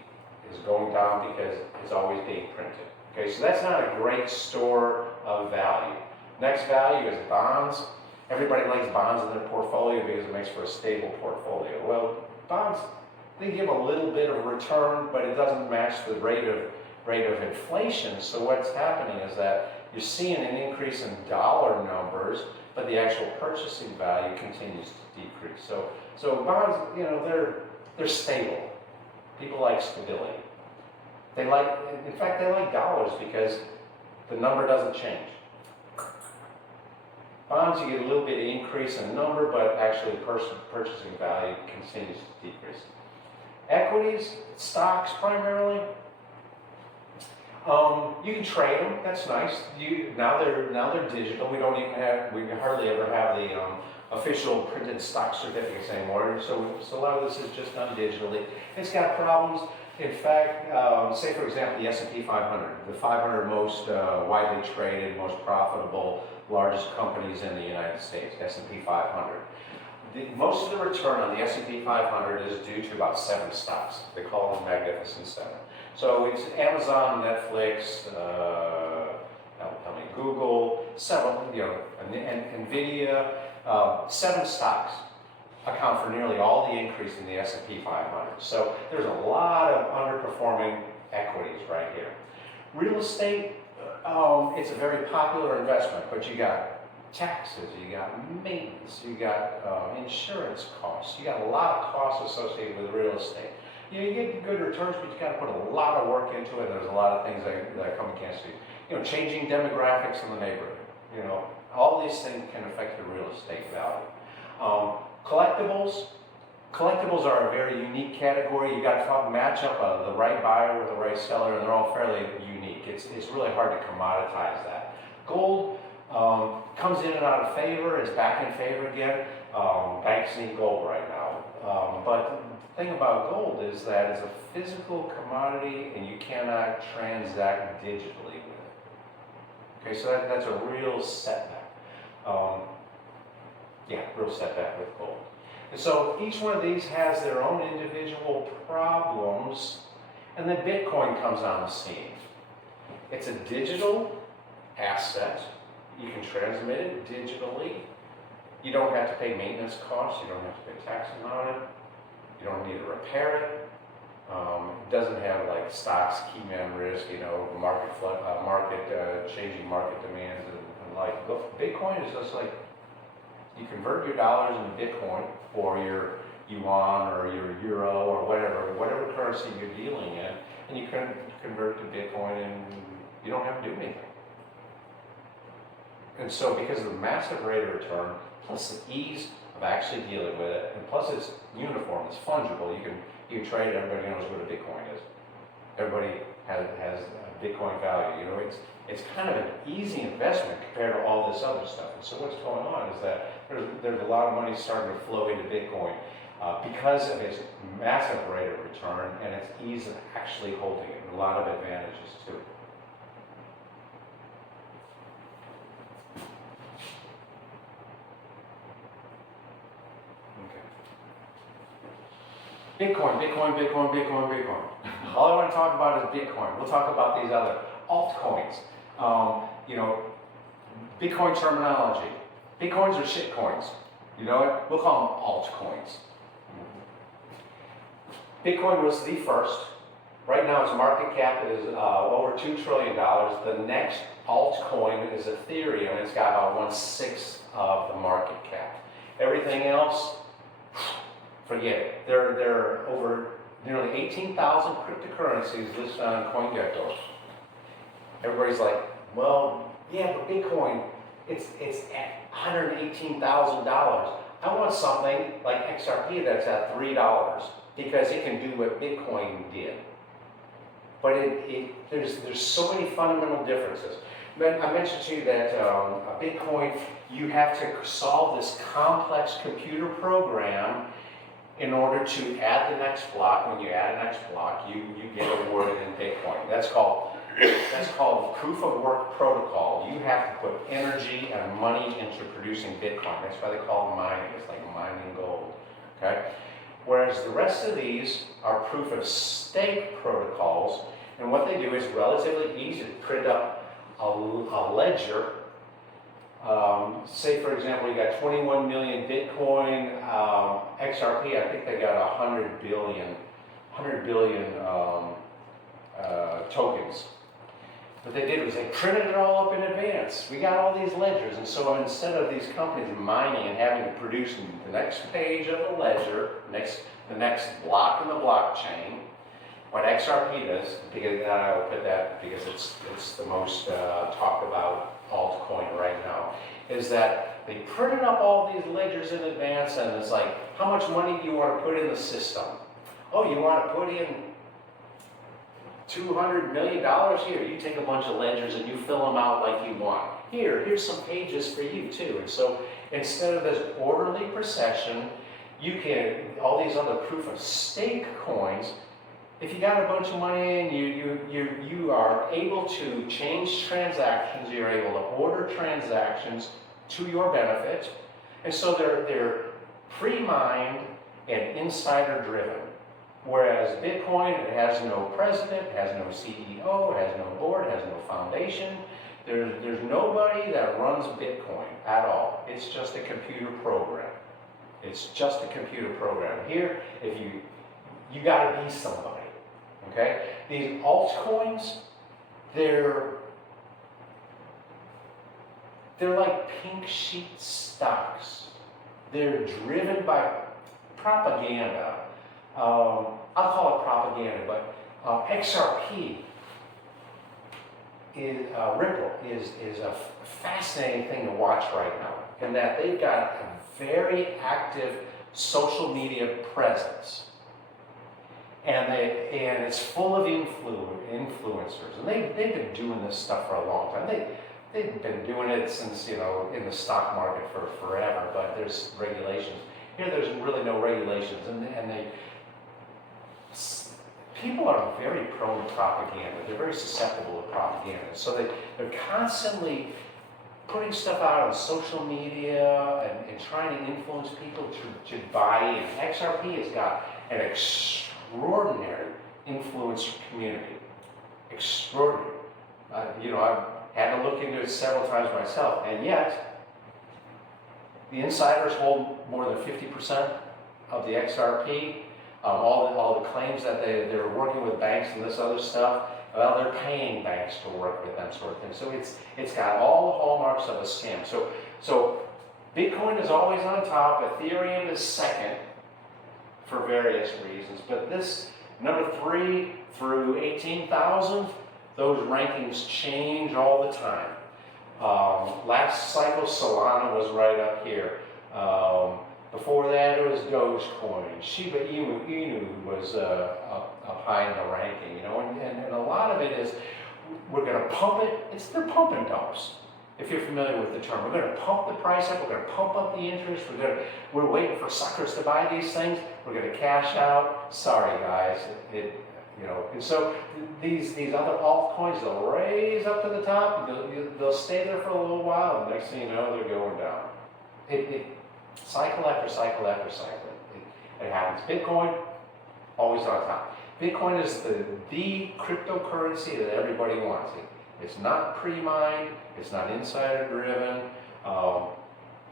is going down because it's always being printed. Okay, so that's not a great store of value. Next value is bonds. Everybody likes bonds in their portfolio because it makes for a stable portfolio. Well, bonds, they give a little bit of return, but it doesn't match the rate of inflation. So what's happening is that you're seeing an increase in dollar numbers, but the actual purchasing value continues to decrease. So bonds, they're stable. People like stability. In fact, they like dollars because the number doesn't change. Bonds, you get a little bit of increase in number, but actually purchasing value continues to decrease. Equities, stocks primarily, you can trade them. That's nice. Now they're digital. We hardly ever have the official printed stock certificates anymore. So a lot of this is just done digitally. It's got problems. In fact, say for example the S&P 500, the 500 most widely traded, most profitable, largest companies in the United States, S&P 500. Most of the return on the S&P 500 is due to about 7 stocks. They call them Magnificent 7. So it's Amazon, Netflix, Google, several, and Nvidia, 7 stocks account for nearly all the increase in the S&P 500. So there's a lot of underperforming equities right here. Real estate, it's a very popular investment, but you got taxes, you got maintenance, you got insurance costs, you got a lot of costs associated with real estate. You get good returns, but you got to put a lot of work into it. There's a lot of things that come against you. Changing demographics in the neighborhood. You know, all these things can affect the real estate value. Collectibles. Collectibles are a very unique category. You got to match up the right buyer with the right seller, and they're all fairly unique. It's really hard to commoditize that. Gold comes in and out of favor. It's back in favor again. Banks need gold right now. But the thing about gold is that it's a physical commodity, and you cannot transact digitally with it. Okay, so that's a real setback. Real setback with gold. And so each one of these has their own individual problems, and then Bitcoin comes on the scene. It's a digital asset. You can transmit it digitally. You don't have to pay maintenance costs. You don't have to pay taxes on it. You don't need to repair it. It doesn't have like stocks, key man risk, changing market demands and like. Bitcoin is just like, you convert your dollars into Bitcoin or your yuan or your euro or whatever currency you're dealing in, and you can convert to Bitcoin and you don't have to do anything. And so because of the massive rate of return, plus the ease of actually dealing with it, and plus it's uniform, it's fungible, you can trade it, everybody knows what a Bitcoin is. Everybody has a Bitcoin value. You know, it's kind of an easy investment compared to all this other stuff. And so what's going on is that there's a lot of money starting to flow into Bitcoin because of its massive rate of return and its ease of actually holding it. And a lot of advantages too. Bitcoin. All I want to talk about is Bitcoin. We'll talk about these other altcoins. Bitcoin terminology. Bitcoins are shitcoins. You know it? We'll call them altcoins. Bitcoin was the first. Right now its market cap is over $2 trillion. The next altcoin is Ethereum. It's got about 1/6 of the market cap. Everything else, forget it. There are over nearly 18,000 cryptocurrencies listed on CoinGecko. Everybody's like, well, yeah, but Bitcoin, it's at $118,000. I want something like XRP that's at $3 because it can do what Bitcoin did. But there's so many fundamental differences. I mentioned to you that Bitcoin, you have to solve this complex computer program in order to add the next block. When you add the next block, you get awarded in Bitcoin. That's called proof of work protocol. You have to put energy and money into producing Bitcoin. That's why they call it mining. It's like mining gold. Okay? Whereas the rest of these are proof of stake protocols, and what they do is relatively easy to print up a ledger. Say for example, you got 21 million Bitcoin, XRP, I think they got 100 billion tokens. What they did was they printed it all up in advance. We got all these ledgers, and so instead of these companies mining and having to produce the next page of the ledger, the next block in the blockchain, what XRP does, because I will put that because it's the most talked about altcoin right now, is that they printed up all these ledgers in advance, and it's like, how much money do you want to put in the system? Oh, you want to put in $200 million here. You take a bunch of ledgers and you fill them out like you want. Here's some pages for you too. And so instead of this orderly procession, you can, all these other proof of stake coins, if you got a bunch of money and you are able to change transactions, you're able to order transactions to your benefit. And so they're pre-mined and insider driven. Whereas Bitcoin, it has no president, it has no CEO, it has no board, it has no foundation. There's nobody that runs Bitcoin at all. It's just a computer program. It's just a computer program. Here, if you got to be somebody. Okay? These altcoins, they're like pink sheet stocks. They're driven by propaganda. I'll call it propaganda, but XRP Ripple is a fascinating thing to watch right now, in that they've got a very active social media presence, and it's full of influencers, and they've been doing this stuff for a long time. They've been doing it since, in the stock market for forever, but there's regulations. Here there's really no regulations, and people are very prone to propaganda. They're very susceptible to propaganda. So they're constantly putting stuff out on social media and trying to influence people to buy in. XRP has got an extraordinary influencer community. Extraordinary. I've had to look into it several times myself, and yet the insiders hold more than 50% of the XRP. All the claims that they're working with banks and this other stuff, well, they're paying banks to work with them, sort of thing. So it's got all the hallmarks of a scam. So Bitcoin is always on top. Ethereum is second for various reasons. But this number 3 through 18,000, those rankings change all the time. Last cycle, Solana was right up here. Before that, it was Dogecoin. Shiba Inu was up high in the ranking, and a lot of it is, we're going to pump it. They're pump and dumps, if you're familiar with the term. We're going to pump the price up. We're going to pump up the interest. We're waiting for suckers to buy these things. We're going to cash out. Sorry, guys. And so these other altcoins, they'll raise up to the top. They'll stay there for a little while. And next thing you know, they're going down. Cycle after cycle after cycle. It happens. Bitcoin, always on top. Bitcoin is the cryptocurrency that everybody wants. It's not pre-mined, it's not insider driven,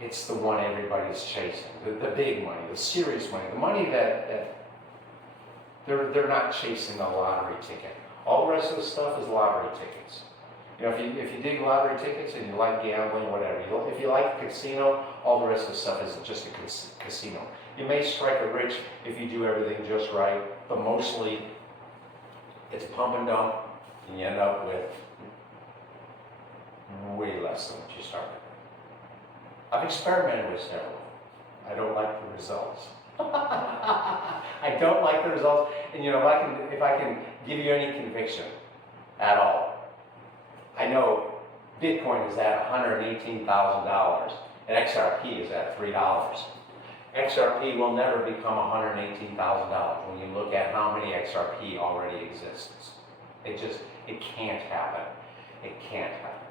it's the one everybody's chasing. The big money, the serious money, the money that they're not chasing a lottery ticket. All the rest of the stuff is lottery tickets. If you dig lottery tickets and you like gambling, whatever, if you like a casino, all the rest of the stuff is just a casino. You may strike it rich if you do everything just right, but mostly it's pump and dump, and you end up with way less than what you started. I've experimented with several. I don't like the results. I don't like the results, and if I can give you any conviction at all, I know Bitcoin is at $118,000 and XRP is at $3. XRP will never become $118,000 when you look at how many XRP already exists. It can't happen. It can't happen.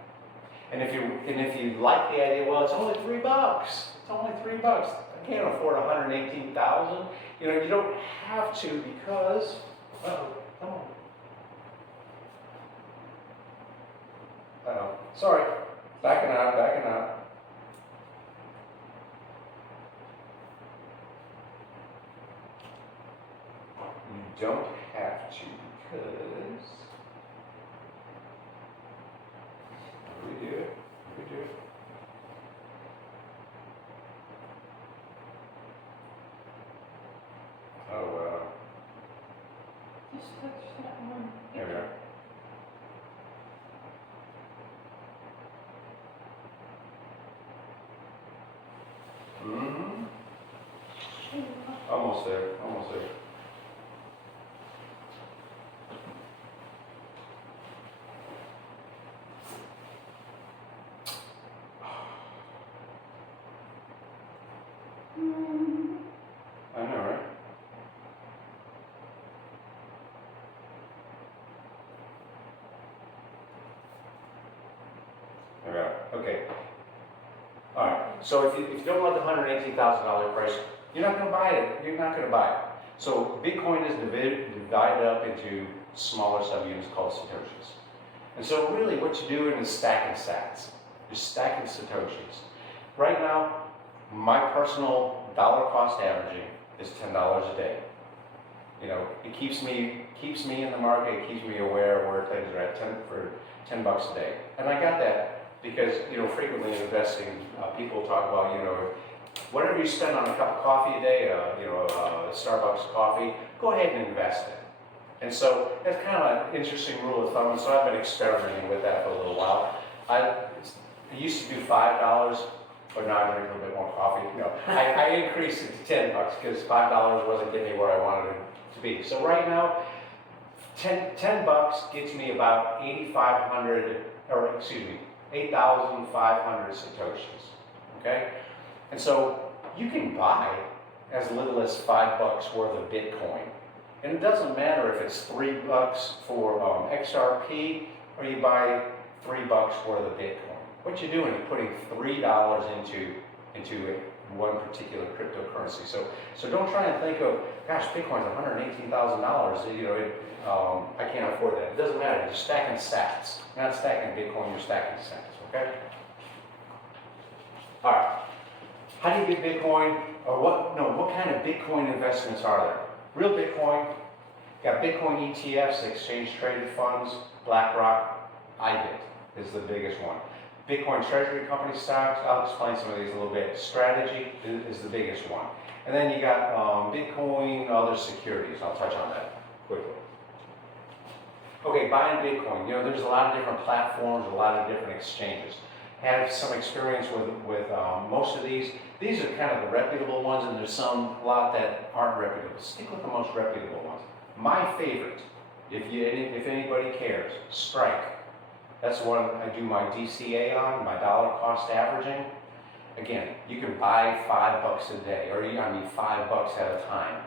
And if you like the idea, well, it's only $3. It's only $3. I can't afford $118,000. You don't have to, because, well, come on. Sorry, backing out. You don't have to, because we do it. Oh, wow. Just touch that one. There we go. Almost there. I know, right? There we go. Okay. All right. So if you don't want the $118,000 price, you're not going to buy it. So Bitcoin is divided up into smaller subunits called satoshis. And so really what you're doing is stacking sats. You're stacking satoshis. Right now, my personal dollar cost averaging is $10 a day. It keeps me in the market. It keeps me aware of where things are at for $10 a day. And I got that because frequently in investing, people talk about whatever you spend on a cup of coffee a day, a Starbucks coffee, go ahead and invest it. And so that's kind of an interesting rule of thumb, and so I've been experimenting with that for a little while. I used to do $5, but now I drink a little bit more coffee. No, I increased it to $10 because $5 wasn't getting me where I wanted it to be. So right now, $10 gets me about 8,500, or excuse me, 8,500 Satoshis, okay? And so you can buy as little as $5 worth of Bitcoin. And it doesn't matter if it's $3 for XRP or you buy $3 worth of Bitcoin. What you're doing is putting $3 into one particular cryptocurrency. So don't try and think of, gosh, Bitcoin's $118,000. You know, I can't afford that. It doesn't matter. You're stacking sats. You're not stacking Bitcoin. You're stacking sats. Okay. All right. How do you get Bitcoin? Or what kind of Bitcoin investments are there? Real Bitcoin, got Bitcoin ETFs, exchange traded funds, BlackRock, IBIT is the biggest one. Bitcoin treasury company stocks, I'll explain some of these a little bit. Strategy is the biggest one. And then you got Bitcoin, other securities. I'll touch on that quickly. Okay, buying Bitcoin. You know, there's a lot of different platforms, a lot of different exchanges. Have some experience with most of these. These are kind of the reputable ones, and there's a lot that aren't reputable. Stick with the most reputable ones. My favorite, if anybody cares, Strike. That's the one I do my DCA on, my dollar cost averaging. Again, you can buy $5 a day, or $5 at a time,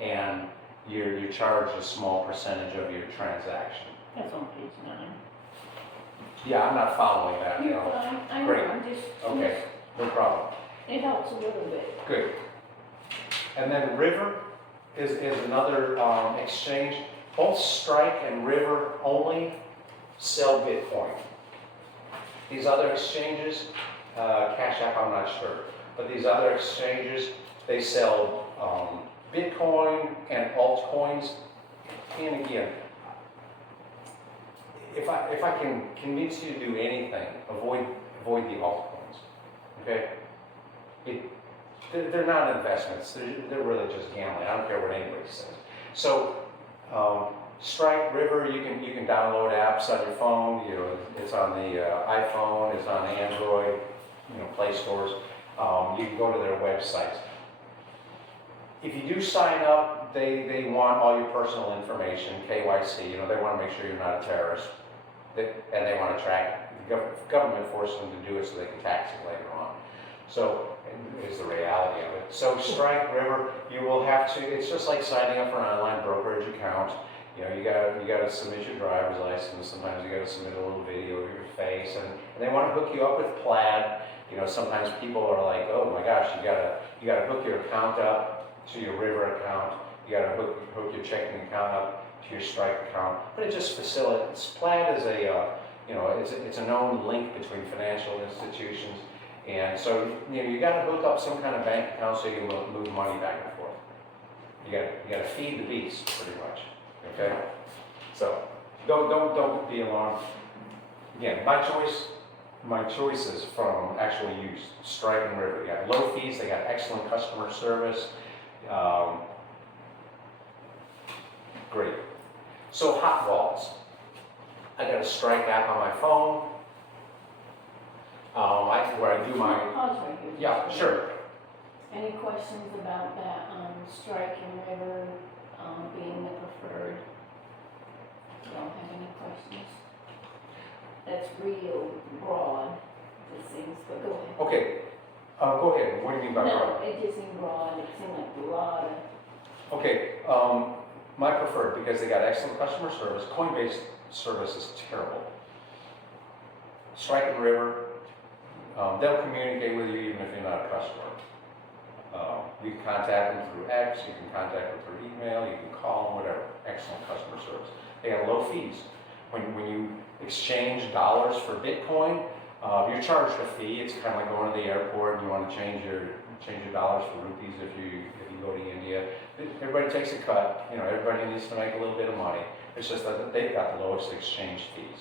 and you're charged a small percentage of your transaction. That's on page 9. Yeah, I'm not following that. You're fine, I know, Great. I'm just, Okay, no problem. it helps a little bit. Good. And then River is another exchange. Both Strike and River only sell Bitcoin. These other exchanges, Cash App, I'm not sure, but these other exchanges, they sell Bitcoin and altcoins. And again, if I can convince you to do anything, avoid the altcoins. Okay? They're not investments. They're really just gambling. I don't care what anybody says. So, Strike, River, you can download apps on your phone. You know, it's on the iPhone, it's on Android, Play stores. You can go to their websites. If you do sign up, they want all your personal information, KYC. They want to make sure you're not a terrorist, and they want to track it. The government forces them to do it so they can tax it later on. So, is the reality of it. So Strike, River, you will have to. It's just like signing up for an online brokerage account. You gotta submit your driver's license. Sometimes you gotta submit a little video of your face, and they want to hook you up with Plaid. Sometimes people are like, oh my gosh, you gotta hook your account up to your River account. You gotta hook your checking account up to your Strike account. But it just facilitates. Plaid is it's a known link between financial institutions. And so, you got to hook up some kind of bank account so you can move money back and forth. You got to feed the beast, pretty much. Okay. So, don't be alarmed. Again, my choices from actual use, Strike and River. They got low fees. They got excellent customer service. Great. So, hot wallets. I got a Strike app on my phone. Where I do my. Pause right here. Yeah, sure. Any questions about that, Strike and River, being the preferred? Don't have any questions? That's real broad, it seems, but go ahead. Okay, go ahead. What do you mean by No, broad? it just seemed broad, it seemed like a lot of. Okay, my preferred because they got excellent customer service. Coinbase service is terrible. Strike and River. They'll communicate with you even if you're not a customer. You can contact them through X, you can contact them through email, you can call them, whatever. Excellent customer service. They have low fees. When you exchange dollars for Bitcoin, you're charged a fee. It's kind of like going to the airport and you want to change your dollars for rupees if you go to India. Everybody takes a cut. Everybody needs to make a little bit of money. It's just that they've got the lowest exchange fees.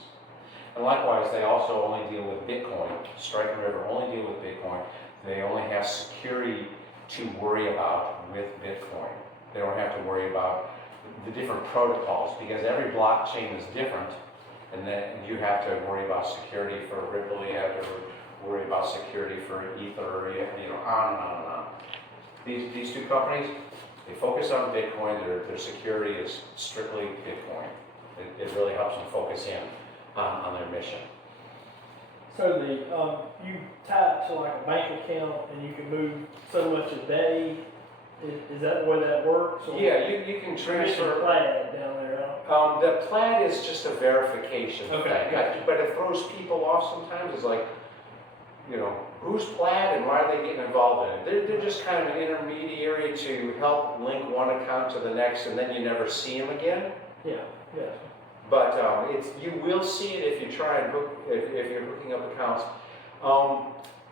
And likewise, they also only deal with Bitcoin. Strike and River only deal with Bitcoin. They only have security to worry about with Bitcoin. They don't have to worry about the different protocols, because every blockchain is different. And then you have to worry about security for Ripple, you have to worry about security for Ether, you know, on and on and on. These two companies, they focus on Bitcoin, their security is strictly Bitcoin. It really helps them focus in on their mission. So you tap to like a bank account and you can move so much a day. Is that the way that works? Or Yeah, you can transfer. Plaid down there. The Plaid is just a verification Okay, thing. gotcha. But it throws people off sometimes. It's like, you know, who's Plaid and why are they getting involved in it? They're just kind of an intermediary to help link one account to the next, and then you never see them again. Yeah. But you will see it if you try and hook, if you're hooking up accounts.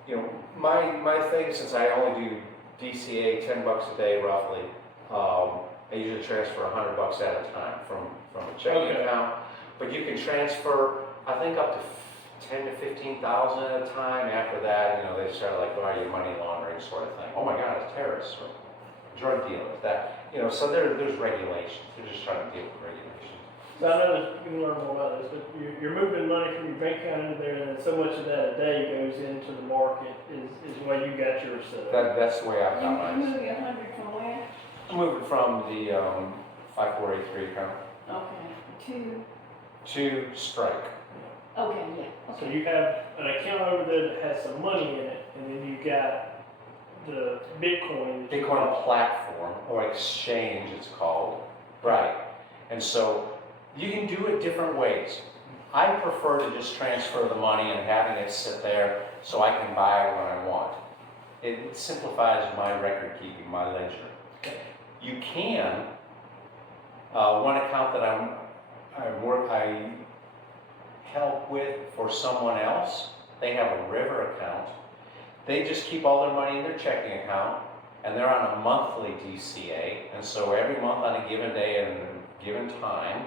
You know, my thing, since I only do DCA $10 a day roughly, I usually transfer $100 at a time from a checking account. But you can transfer, I think, up to 10 to 15,000 at a time. After that, you know, they start like, oh, are you money laundering sort of thing? Oh my God, it's terrorists or drug dealers. That, you know, so there's regulations. They're just trying to deal with regulations. So I know that you can learn more about this, but you're moving money from your bank account into there, and then so much of that a day goes into the market. Is the way you got yours set up. That's the way I've got You mine. moving 100 from where? I'm moving from the 5483 account Okay, to Strike. okay, yeah, So okay. you have an account over there that has some money in it, and then you got the Bitcoin. that you Bitcoin bought. platform, or exchange it's called. Right. And so you can do it different ways. I prefer to just transfer the money and having it sit there so I can buy it when I want. It simplifies my record keeping, my ledger. You can, one account that I help with for someone else, they have a River account. They just keep all their money in their checking account, and they're on a monthly DCA, and so every month on a given day and a given time,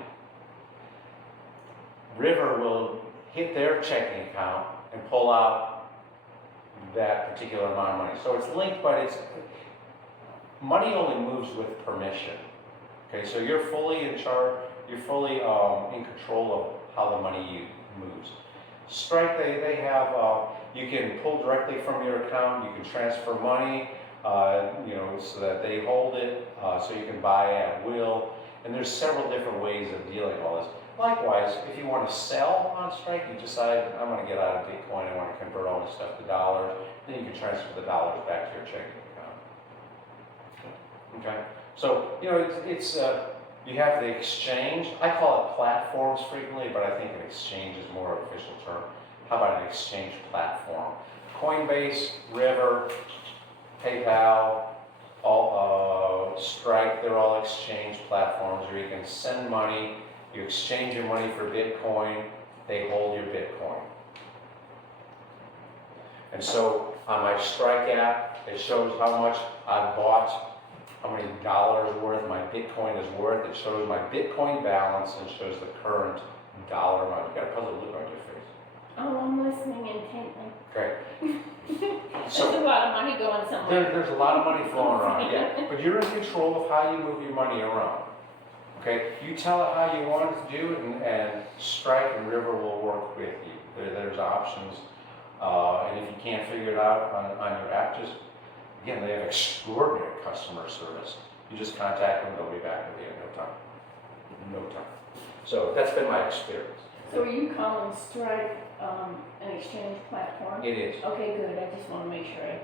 River will hit their checking account and pull out that particular amount of money. So it's linked, but money only moves with permission. Okay, so you're fully in charge, you're fully in control of how the money moves. Strike, they have, you can pull directly from your account, you can transfer money, you know, so that they hold it, so you can buy at will. And there's several different ways of dealing with all this. Likewise, if you want to sell on Strike, you decide, I'm going to get out of Bitcoin, I want to convert all this stuff to dollars, then you can transfer the dollars back to your checking account. Okay? So, you know, you have the exchange. I call it platforms frequently, but I think an exchange is more official term. How about an exchange platform? Coinbase, River, PayPal, Strike, they're all exchange platforms where you can send money, you exchange your money for Bitcoin, they hold your Bitcoin. And so on my Strike app, it shows how much I bought, how many dollars worth my Bitcoin is worth. It shows my Bitcoin balance and shows the current dollar amount. You got a puzzled look on your face. Oh, I'm listening intently. Okay. There's a lot of money going somewhere. There's a lot of money flowing around, yeah. But you're in control of how you move your money around. Okay? You tell it how you want it to do it, and Strike and River will work with you. There's options. And if you can't figure it out on your app, just, again, they have extraordinary customer service. You just contact them, they'll be back with you in no time. No time. So that's been my experience. So are you calling Strike an exchange platform? It is. Okay, good. I just want to make sure I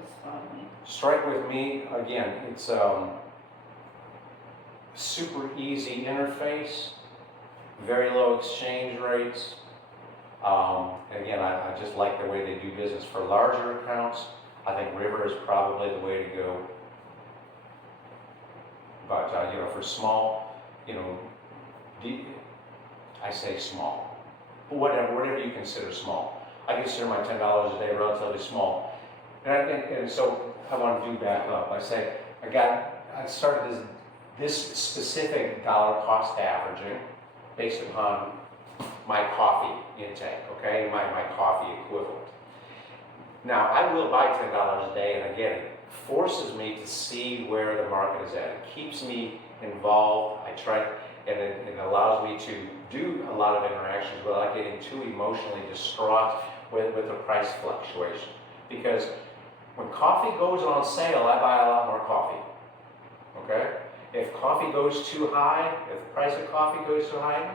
was following. Strike with me, again, it's super easy interface, very low exchange rates. Again, I just like the way they do business. For larger accounts, I think River is probably the way to go. But, you know, for small, you know, I say small, but whatever you consider small. I consider my $10 a day relatively small. And so I want to do back up. I say, I started this specific dollar cost averaging based upon my coffee intake, okay, my coffee equivalent. Now, I will buy $10 a day, and again, forces me to see where the market is at. It keeps me involved. I try, and it allows me to do a lot of interactions without getting too emotionally distraught with the price fluctuation. Because when coffee goes on sale, I buy a lot more coffee. Okay? If coffee goes too high, if the price of coffee goes too high,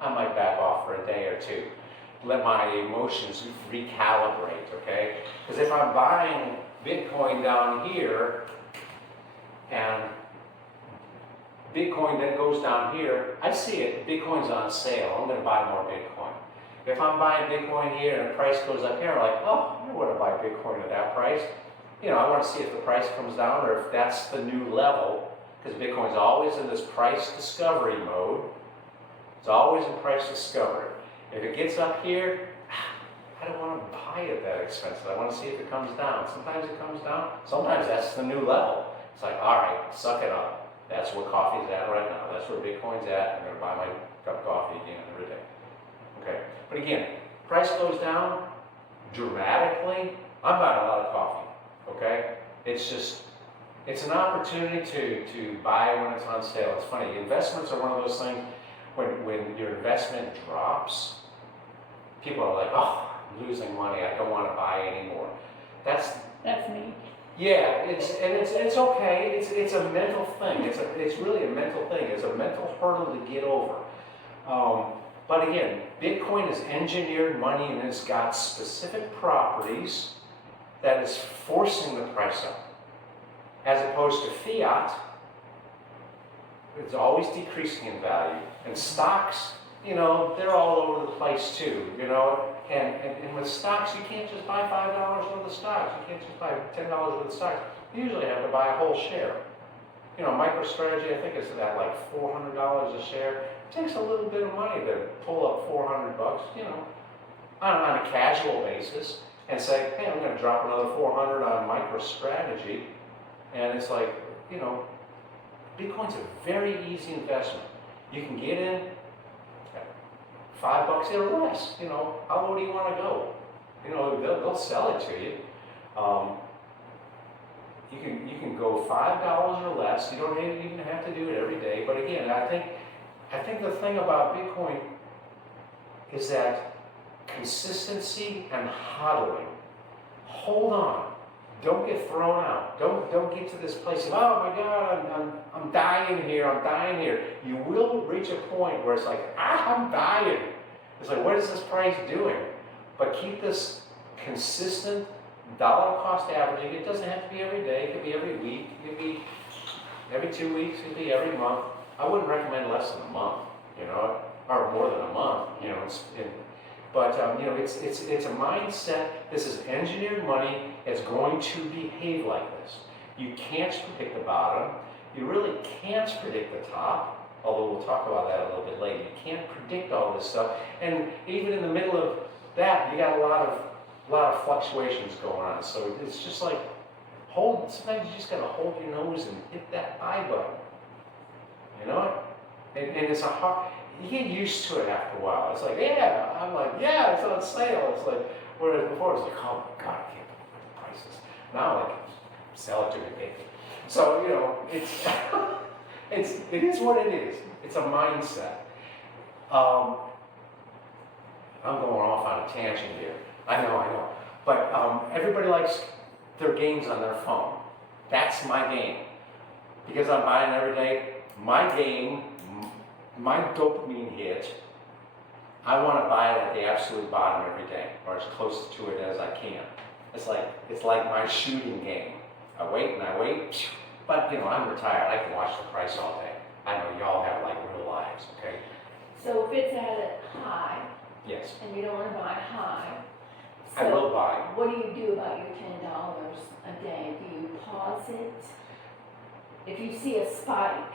I might back off for a day or two. Let my emotions recalibrate, okay? Because if I'm buying Bitcoin down here, and Bitcoin then goes down here, I see it, Bitcoin's on sale, I'm gonna buy more Bitcoin. If I'm buying Bitcoin here and the price goes up here, I'm like, oh, I don't wanna buy Bitcoin at that price. You know, I wanna see if the price comes down or if that's the new level, because Bitcoin's always in this price discovery mode. It's always in price discovery. If it gets up here, I don't want to buy it that expensive. I want to see if it comes down. Sometimes it comes down. Sometimes that's the new level. It's like, all right, suck it up. That's where coffee's at right now. That's where Bitcoin's at. I'm going to buy my cup of coffee again every day. Okay. But again, price goes down dramatically. I'm buying a lot of coffee. Okay. It's just, it's an opportunity to buy when it's on sale. It's funny. Investments are one of those things when your investment drops, people are like, oh, I'm losing money. I don't want to buy anymore. That's me. Yeah, it's okay. It's a mental thing. It's really a mental thing. It's a mental hurdle to get over. But again, Bitcoin is engineered money and it's got specific properties that is forcing the price up. As opposed to fiat, it's always decreasing in value. And stocks, you know, they're all over the place too, you know. And with stocks, you can't just buy $5 worth of stocks. You can't just buy $10 worth of stocks. You usually have to buy a whole share. You know, MicroStrategy, I think it's at like $400 a share. It takes a little bit of money to pull up $400, you know, on a casual basis and say, hey, I'm going to drop another $400 on MicroStrategy. And it's like, you know, Bitcoin's a very easy investment. You can get in at $5 or less. You know, how low do you want to go? You know, they'll sell it to you. You can go $5 or less. You don't even have to do it every day. But again, I think the thing about Bitcoin is that consistency and hodling. Hold on. Don't get thrown out. Don't get to this place of, oh my God, I'm dying here, I'm dying here. You will reach a point where it's like, I'm dying. It's like, what is this price doing? But keep this consistent dollar cost averaging. It doesn't have to be every day. It could be every week. It could be every 2 weeks. It could be every month. I wouldn't recommend less than a month, you know, or more than a month, you know. But you know, it's a mindset. This is engineered money. It's going to behave like this. You can't predict the bottom. You really can't predict the top. Although we'll talk about that a little bit later. You can't predict all this stuff. And even in the middle of that, you got a lot of fluctuations going on. So it's just like sometimes you just gotta hold your nose and hit that buy button. You know? And it's a hard. You get used to it after a while. It's like, yeah, I'm like, yeah, it's on sale. It's like, whereas before it was like, oh my God, I can't believe the prices. Now I'm like, sell it to me. So, you know, it is what it is. It's a mindset. I'm going off on a tangent here. I know. But everybody likes their games on their phone. That's my game. Because I'm buying every day, my game, my dopamine hit, I want to buy it at the absolute bottom every day, or as close to it as I can. It's like my shooting game. I wait and I wait, but you know, I'm retired. I can watch the price all day. I know y'all have like real lives, okay? So if it's at a high, Yes, and you don't want to buy high, I will buy. what do you do about your $10 a day? Do you pause it? If you see a spike,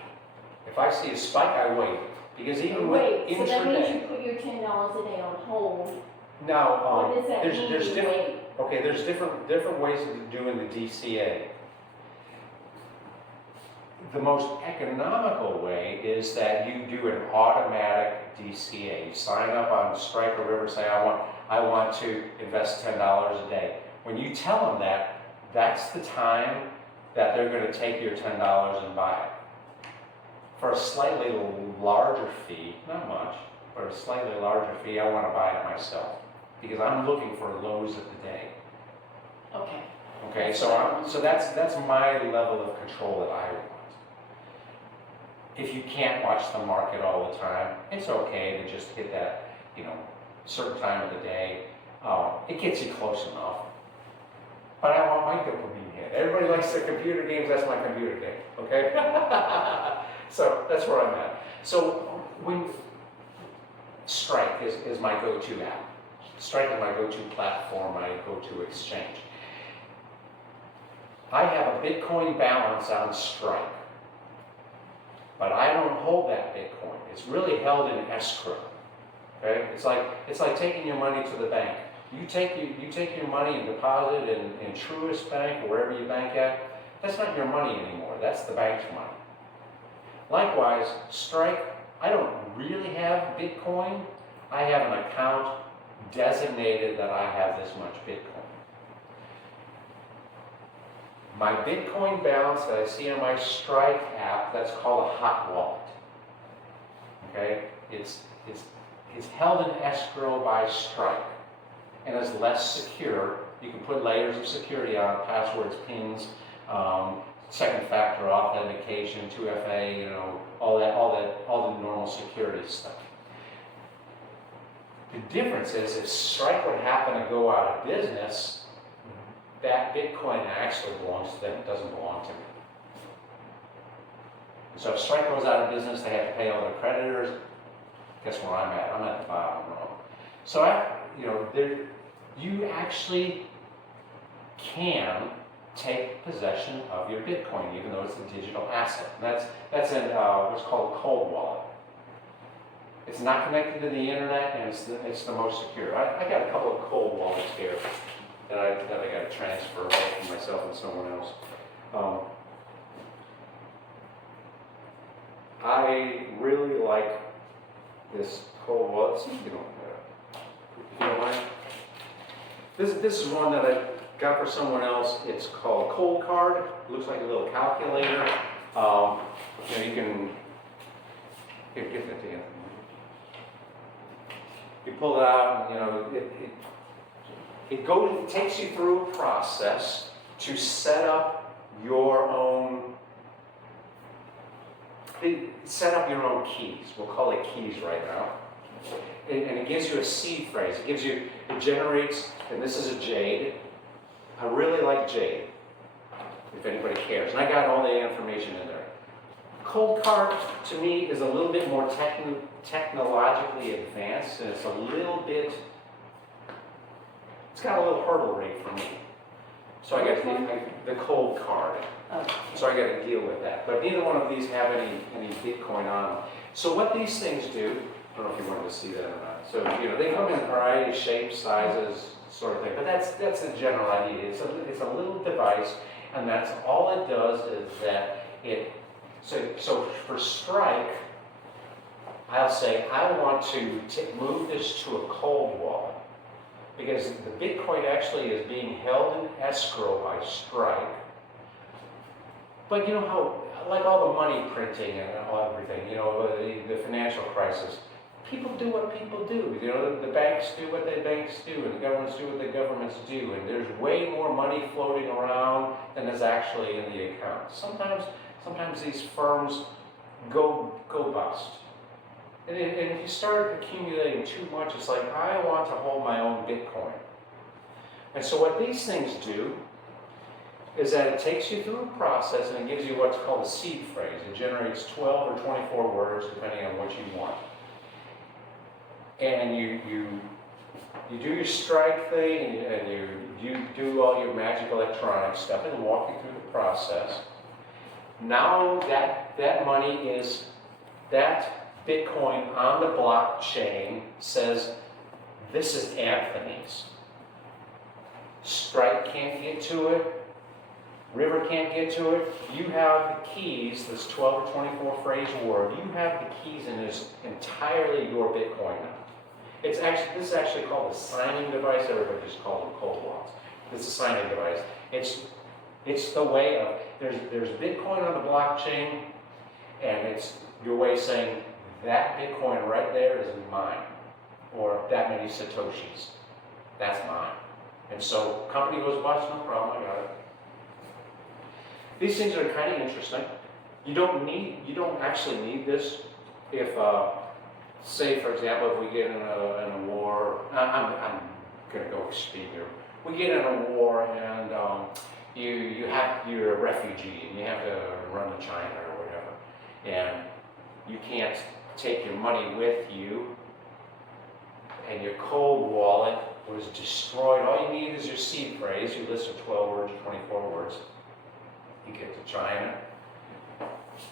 If I see a spike, I wait. Because even you with wait. So that means intraday, you put your $10 a day on hold. now, What does that mean? there's You different, wait. okay, there's different ways of doing the DCA. The most economical way is that you do an automatic DCA. You sign up on Strike or River, say I want to invest $10 a day. When you tell them that, that's the time that they're going to take your $10 and buy it. For a slightly larger fee, not much, but a slightly larger fee, I want to buy it myself because I'm looking for lows of the day. Okay. Okay, so that's my level of control that I want. If you can't watch the market all the time, it's okay to just hit that, certain time of the day. It gets you close enough. But I want my dopamine hit. Everybody likes their computer games, that's my computer game, okay? So that's where I'm at. So when Strike is my go-to app. Strike is my go-to platform, my go-to exchange. I have a Bitcoin balance on Strike, but I don't hold that Bitcoin. It's really held in escrow. Okay? It's like taking your money to the bank. You take your money and deposit it in Truist Bank or wherever you bank at. That's not your money anymore. That's the bank's money. Likewise, Strike, I don't really have Bitcoin. I have an account designated that I have this much Bitcoin. My Bitcoin balance that I see on my Strike app, that's called a hot wallet. Okay? It's held in escrow by Strike and is less secure. You can put layers of security on it, passwords, pins, second factor authentication, 2FA, all the normal security stuff. The difference is if Strike would happen to go out of business, that Bitcoin actually belongs to them, it doesn't belong to me. And so if Strike goes out of business, they have to pay all their creditors. Guess where I'm at? I'm at the bottom row. So you actually can take possession of your Bitcoin, even though it's a digital asset. And that's in what's called a cold wallet. It's not connected to the internet, and it's the most secure. I got a couple of cold wallets here that I got to transfer both from myself and someone else. I really like this cold wallet. See if you don't mind. This is one that I got for someone else. It's called Cold Card. It looks like a little calculator. You can give it to you. You pull it out, and it takes you through a process to set up your own keys. We'll call it keys right now. And it gives you a seed phrase. It generates, and this is a jade. I really like jade, if anybody cares. And I got all the information in there. Cold Card, to me, is a little bit more technologically advanced, and it's got a little hurdle rate for me. So I got the Cold Card. Okay. So I got to deal with that. But neither one of these have any Bitcoin on them. So what these things do, I don't know if you wanted to see that or not. So they come in a variety of shapes, sizes, sort of thing. But that's the general idea. It's a little device, and that's all it does is that it. So for Strike, I'll say I want to move this to a cold wallet because the Bitcoin actually is being held in escrow by Strike. But you know how, like all the money printing and everything, the financial crisis, people do what people do. The banks do what the banks do, and the governments do what the governments do, and there's way more money floating around than is actually in the account. Sometimes these firms go bust. And if you start accumulating too much, it's like, I want to hold my own Bitcoin. And so what these things do is that it takes you through a process and it gives you what's called a seed phrase. It generates 12 or 24 words depending on what you want. And you do your Strike thing and you do all your magic electronic stuff. It'll walk you through the process. Now that money is, that Bitcoin on the blockchain says, this is Anthony's. Strike can't get to it. River can't get to it. You have the keys, this 12 or 24 phrase word, you have the keys and it's entirely your Bitcoin now. This is actually called a signing device. Everybody just calls them cold wallets. It's a signing device. It's the way of, there's Bitcoin on the blockchain, and it's your way of saying, that Bitcoin right there is mine, or that many Satoshis, that's mine. And so company goes bust, no problem, I got it. These things are kind of interesting. You don't actually need this if, say for example, if we get in a war, I'm gonna go extreme here. We get in a war and you're a refugee and you have to run to China or whatever, and you can't take your money with you, and your cold wallet was destroyed. All you need is your seed phrase. You list of 12 words, 24 words. You get to China,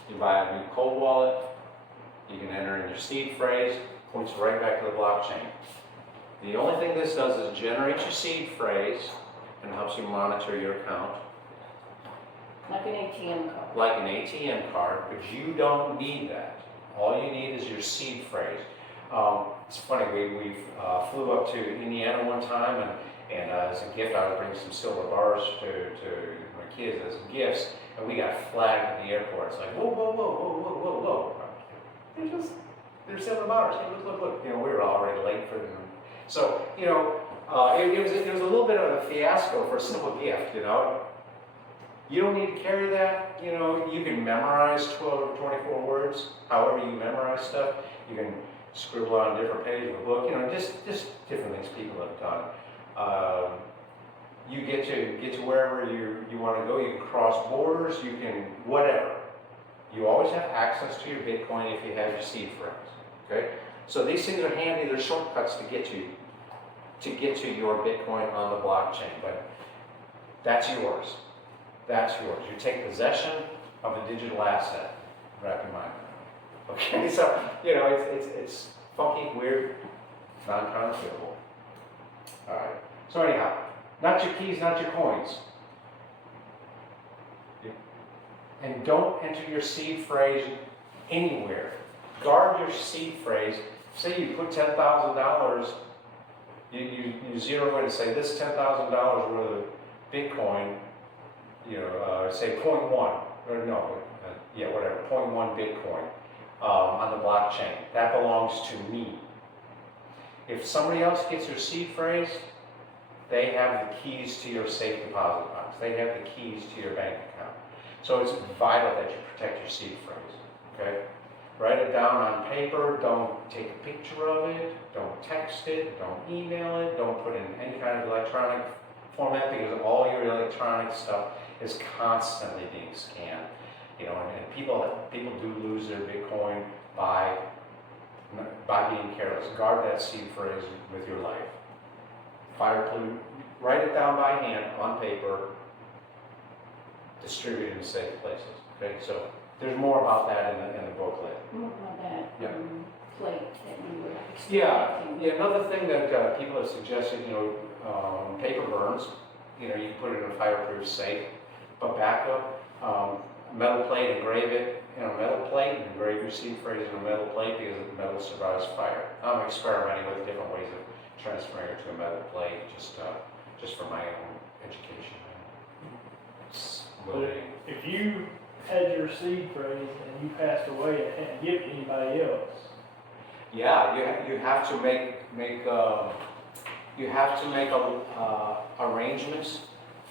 you buy a new cold wallet, you can enter in your seed phrase, points right back to the blockchain. The only thing this does is generate your seed phrase and helps you monitor your account. Like an ATM card. Like an ATM card, but you don't need that. All you need is your seed phrase. It's funny, we flew up to Indiana one time, and as a gift I was bringing some silver bars to my kids as gifts, and we got flagged at the airport. It's like, whoa, whoa, whoa, whoa, whoa, whoa, whoa. They're silver bars. Hey, look. You know, we were already late for them. So, you know, it was a little bit of a fiasco for a simple gift, you know. You don't need to carry that, you know. You can memorize 12 or 24 words, however you memorize stuff. You can scribble on a different page of a book, you know, just different things people have done. You get to wherever you want to go. You can cross borders. You can whatever. You always have access to your Bitcoin if you have your seed phrase. Okay, so these things are handy. They're shortcuts to get to your Bitcoin on the blockchain. But that's yours. That's yours. You take possession of a digital asset. Wrap your mind around it. Okay, so you know it's funky, weird, non-counterfeitable. All right. So anyhow, not your keys, not your coins. And don't enter your seed phrase anywhere. Guard your seed phrase. Say you put $10,000, you zero in and say this $10,000 worth of Bitcoin, you know, say 0.1, or no, whatever, 0.1 Bitcoin on the blockchain. That belongs to me. If somebody else gets your seed phrase, they have the keys to your safe deposit box. They have the keys to your bank account. So it's vital that you protect your seed phrase, okay? Write it down on paper. Don't take a picture of it. Don't text it. Don't email it. Don't put it in any kind of electronic format, because all your electronic stuff is constantly being scanned. You know, and people do lose their Bitcoin by being careless. Guard that seed phrase with your life. Fireproof. Write it down by hand on paper. Distribute it in safe places. Okay, so there's more about that in the booklet. More about that Yeah. plate that you were Yeah, explaining. another thing that people have suggested, you know, paper burns. You know, you can put it in a fireproof safe. But backup, metal plate, engrave it in a metal plate, and engrave your seed phrase in a metal plate, because the metal survives fire. I'm experimenting with different ways of transferring it to a metal plate, just for my own education. It's But if you had your seed phrase and you passed away and hadn't given anybody else, yeah, you have to make arrangements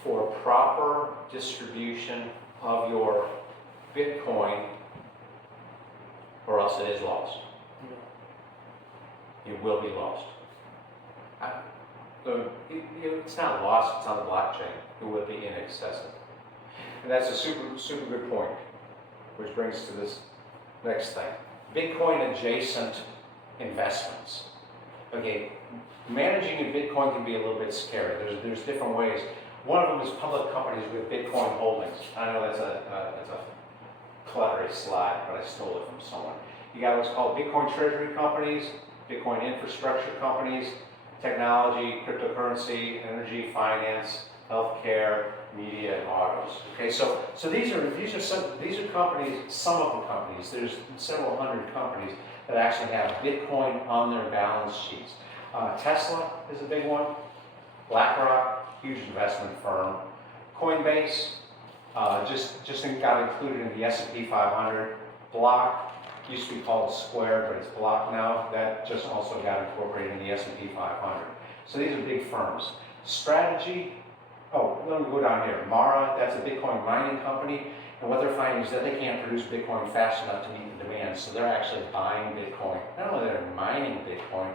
for proper distribution of your Bitcoin, or else it is lost. It will be lost. It's not lost, it's on the blockchain. It will be inaccessible. And that's a super good point, which brings us to this next thing. Bitcoin adjacent investments. Okay, managing a Bitcoin can be a little bit scary. There's different ways. One of them is public companies with Bitcoin holdings. I know that's a cluttery slide, but I stole it from someone. You got what's called Bitcoin treasury companies, Bitcoin infrastructure companies, technology, cryptocurrency, energy, finance, healthcare, media, and autos. Okay, so these are companies. Some of the companies. There's several hundred companies that actually have Bitcoin on their balance sheets. Tesla is a big one. BlackRock, huge investment firm. Coinbase, just got included in the S&P 500 block. Used to be called Square, but it's block now. That just also got incorporated in the S&P 500. So these are big firms. Strategy, oh, let me go down here. Mara, that's a Bitcoin mining company. And what they're finding is that they can't produce Bitcoin fast enough to meet the demand. So they're actually buying Bitcoin. Not only they're mining Bitcoin,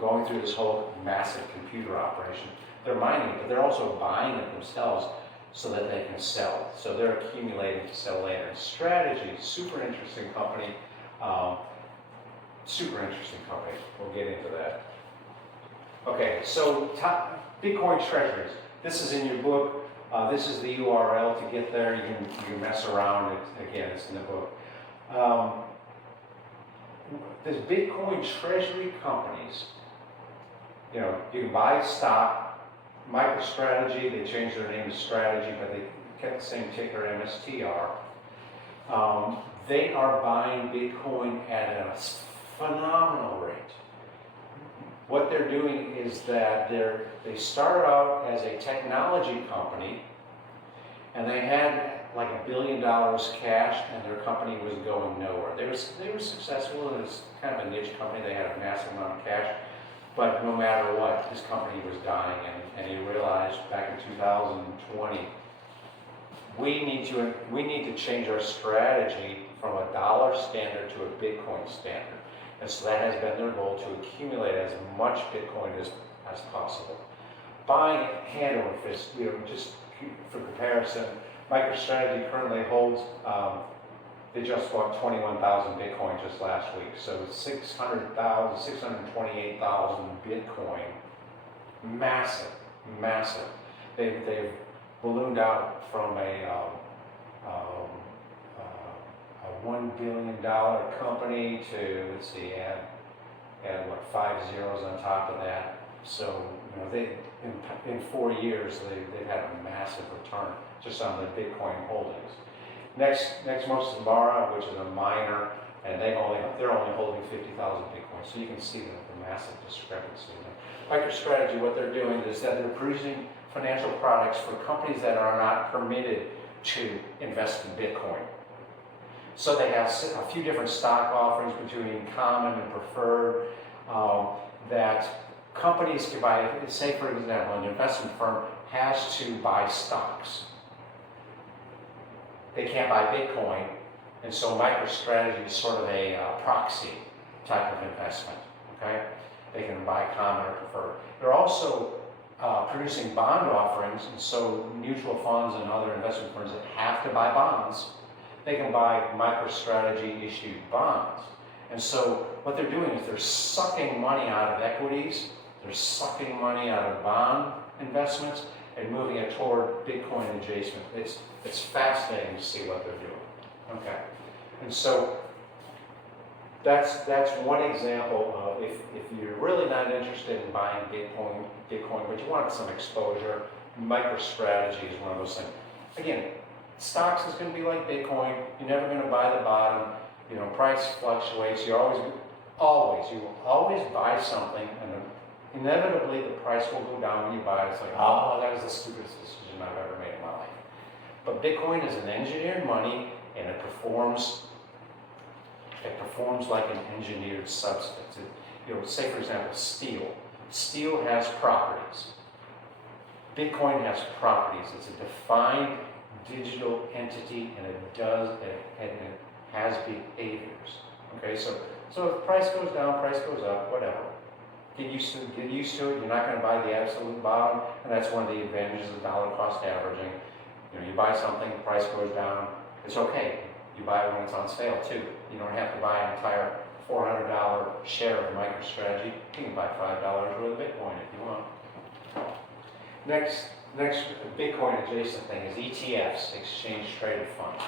going through this whole massive computer operation, they're mining it, but they're also buying it themselves so that they can sell. So they're accumulating to sell later. Strategy, super interesting company. Super interesting company. We'll get into that. Okay, so Bitcoin treasuries. This is in your book. This is the URL to get there. You can mess around. Again, it's in the book. There's Bitcoin treasury companies. You can buy stock. MicroStrategy, they changed their name to Strategy, but they kept the same ticker, MSTR. They are buying Bitcoin at a phenomenal rate. What they're doing is that they started out as a technology company, and they had like $1 billion cash, and their company was going nowhere. They were successful. It was kind of a niche company. They had a massive amount of cash, but no matter what, this company was dying, and he realized back in 2020, we need to change our strategy from a dollar standard to a Bitcoin standard. And so that has been their goal, to accumulate as much Bitcoin as possible. Buying hand over fist, just for comparison, MicroStrategy currently holds, they just bought 21,000 Bitcoin just last week. So 628,000 Bitcoin, massive, massive. They've ballooned out from a $1 billion company to, let's see, add what, 5 zeros on top of that. So, they in 4 years they've had a massive return just on the Bitcoin holdings. Next most is Mara, which is a miner, and they're only holding 50,000 Bitcoin. So you can see the massive discrepancy there. MicroStrategy, what they're doing is that they're producing financial products for companies that are not permitted to invest in Bitcoin. So they have a few different stock offerings between common and preferred that companies can buy. Say, for example, an investment firm has to buy stocks. They can't buy Bitcoin, and so MicroStrategy is sort of a proxy type of investment. Okay, they can buy common or preferred. They're also producing bond offerings, and so mutual funds and other investment firms that have to buy bonds, they can buy MicroStrategy issued bonds. And so what they're doing is they're sucking money out of equities, they're sucking money out of bond investments, and moving it toward Bitcoin adjacent. It's fascinating to see what they're doing. Okay, and so that's one example of if you're really not interested in buying Bitcoin, but you want some exposure, MicroStrategy is one of those things. Again, stocks is going to be like Bitcoin. You're never going to buy the bottom. Price fluctuates. You will always buy something, and inevitably the price will go down when you buy it. It's like, oh, that was the stupidest decision I've ever made in my life. But Bitcoin is an engineered money, and it performs like an engineered substance. Say for example, steel. Steel has properties. Bitcoin has properties. It's a defined digital entity, and it has behaviors. Okay, so if price goes down, price goes up, whatever. Get used to it. You're not going to buy the absolute bottom, and that's one of the advantages of dollar cost averaging. You buy something, price goes down, it's okay. You buy it when it's on sale too. You don't have to buy an entire $400 share of MicroStrategy. You can buy $5 worth of Bitcoin if you want. Next Bitcoin adjacent thing is ETFs, exchange traded funds.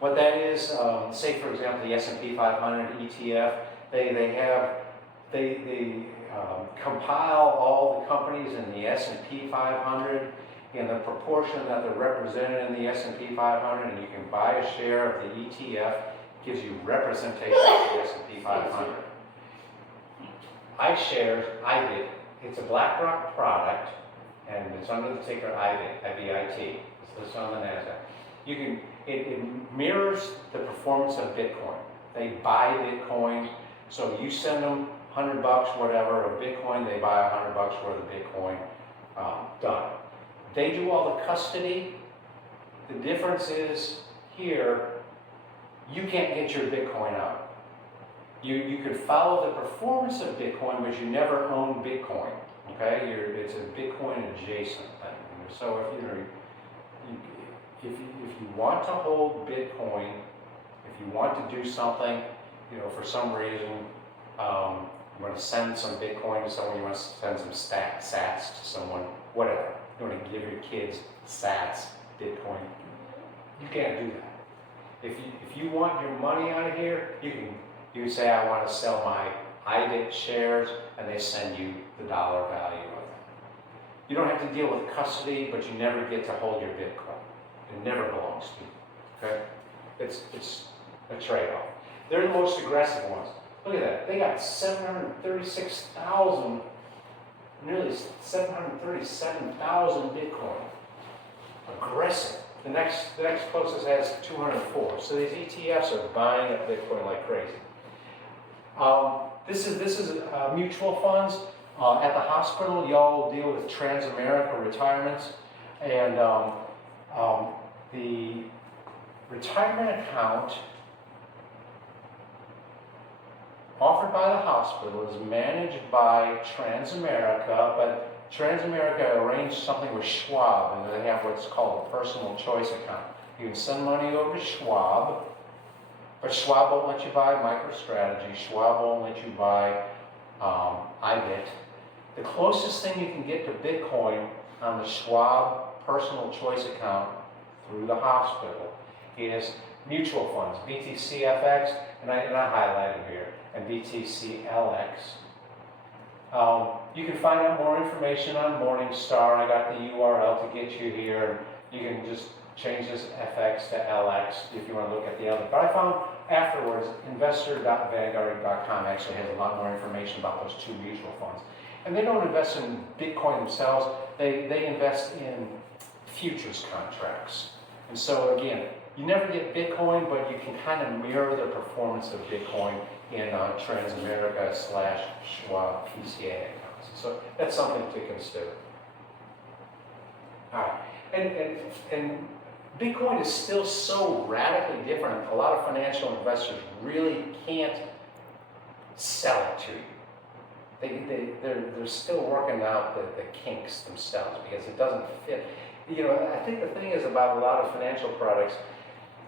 What that is, say for example the S&P 500 ETF, they compile all the companies in the S&P 500 in the proportion that they're represented in the S&P 500, and you can buy a share of the ETF. It gives you representation of the S&P 500. IBIT, it's a BlackRock product, and it's under the ticker IBIT, IBIT. It's listed on the NASDAQ. it mirrors the performance of Bitcoin. They buy Bitcoin, so you send them $100, whatever, of Bitcoin, they buy $100 worth of Bitcoin, done. They do all the custody. The difference is here, you can't get your Bitcoin out. You could follow the performance of Bitcoin, but you never own Bitcoin. Okay, it's a Bitcoin adjacent thing. So if you want to hold Bitcoin, if you want to do something, for some reason, you want to send some Bitcoin to someone, you want to send some sats to someone, whatever. You want to give your kids sats, Bitcoin. You can't do that. If you want your money out of here, you can say, I want to sell my IBIT shares, and they send you the dollar value of it. You don't have to deal with custody, but you never get to hold your Bitcoin. It never belongs to you. Okay? It's a trade-off. They're the most aggressive ones. Look at that. They got 736,000, nearly 737,000 Bitcoin. Aggressive. The next closest has 204. So these ETFs are buying up Bitcoin like crazy. This is mutual funds. At the hospital, y'all deal with Transamerica retirements, and the retirement account offered by the hospital is managed by Transamerica, but Transamerica arranged something with Schwab, and they have what's called a personal choice account. You can send money over to Schwab, but Schwab won't let you buy MicroStrategy. Schwab won't let you buy IBIT. The closest thing you can get to Bitcoin on the Schwab personal choice account through the hospital is mutual funds, BTCFX, and I highlighted here, and BTCLX. You can find out more information on Morningstar. I got the URL to get you here. You can just change this FX to LX if you want to look at the other. But I found afterwards, investor.vanguard.com actually has a lot more information about those two mutual funds. And they don't invest in Bitcoin themselves. They invest in futures contracts. And so again, you never get Bitcoin, but you can kind of mirror the performance of Bitcoin in Transamerica / Schwab PCA accounts. So that's something to consider. All right, and Bitcoin is still so radically different. A lot of financial investors really can't sell it to you. They're still working out the kinks themselves because it doesn't fit. I think the thing is about a lot of financial products,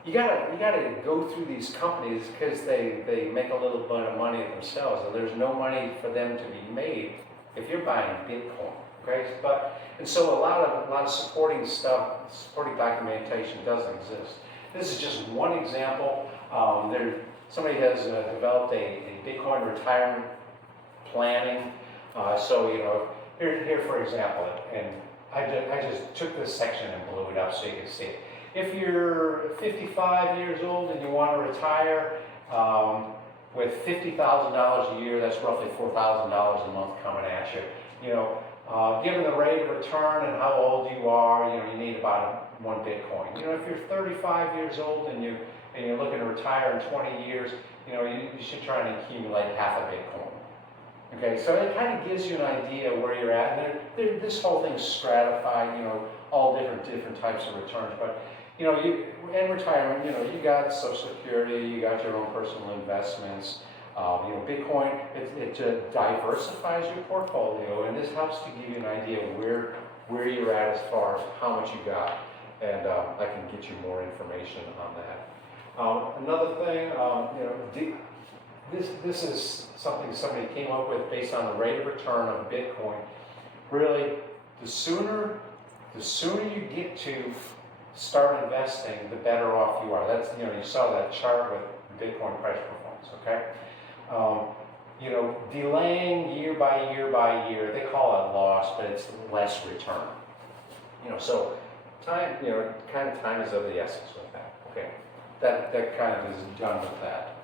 you gotta go through these companies because they make a little bit of money themselves, and there's no money for them to be made if you're buying Bitcoin. Okay, and so a lot of supporting stuff, supporting documentation doesn't exist. This is just one example. Somebody has developed a Bitcoin retirement planning. So here for example, and I just took this section and blew it up so you can see it. If you're 55 years old and you want to retire with $50,000 a year, that's roughly $4,000 a month coming at you. Given the rate of return and how old you are, you need about 1 Bitcoin. If you're 35 years old and you're looking to retire in 20 years, you should try and accumulate half a Bitcoin. Okay, so it kind of gives you an idea where you're at. And this whole thing's stratified, all different types of returns. But in retirement, you got Social Security, you got your own personal investments. Bitcoin, it diversifies your portfolio, and this helps to give you an idea of where you're at as far as how much you got, and I can get you more information on that. Another thing, this is something somebody came up with based on the rate of return of Bitcoin. Really, the sooner you get to start investing, the better off you are. That's you saw that chart with Bitcoin price performance. Okay. Delaying year by year, they call it loss, but it's less return. So time, time is of the essence with that. Okay, that kind of is done with that.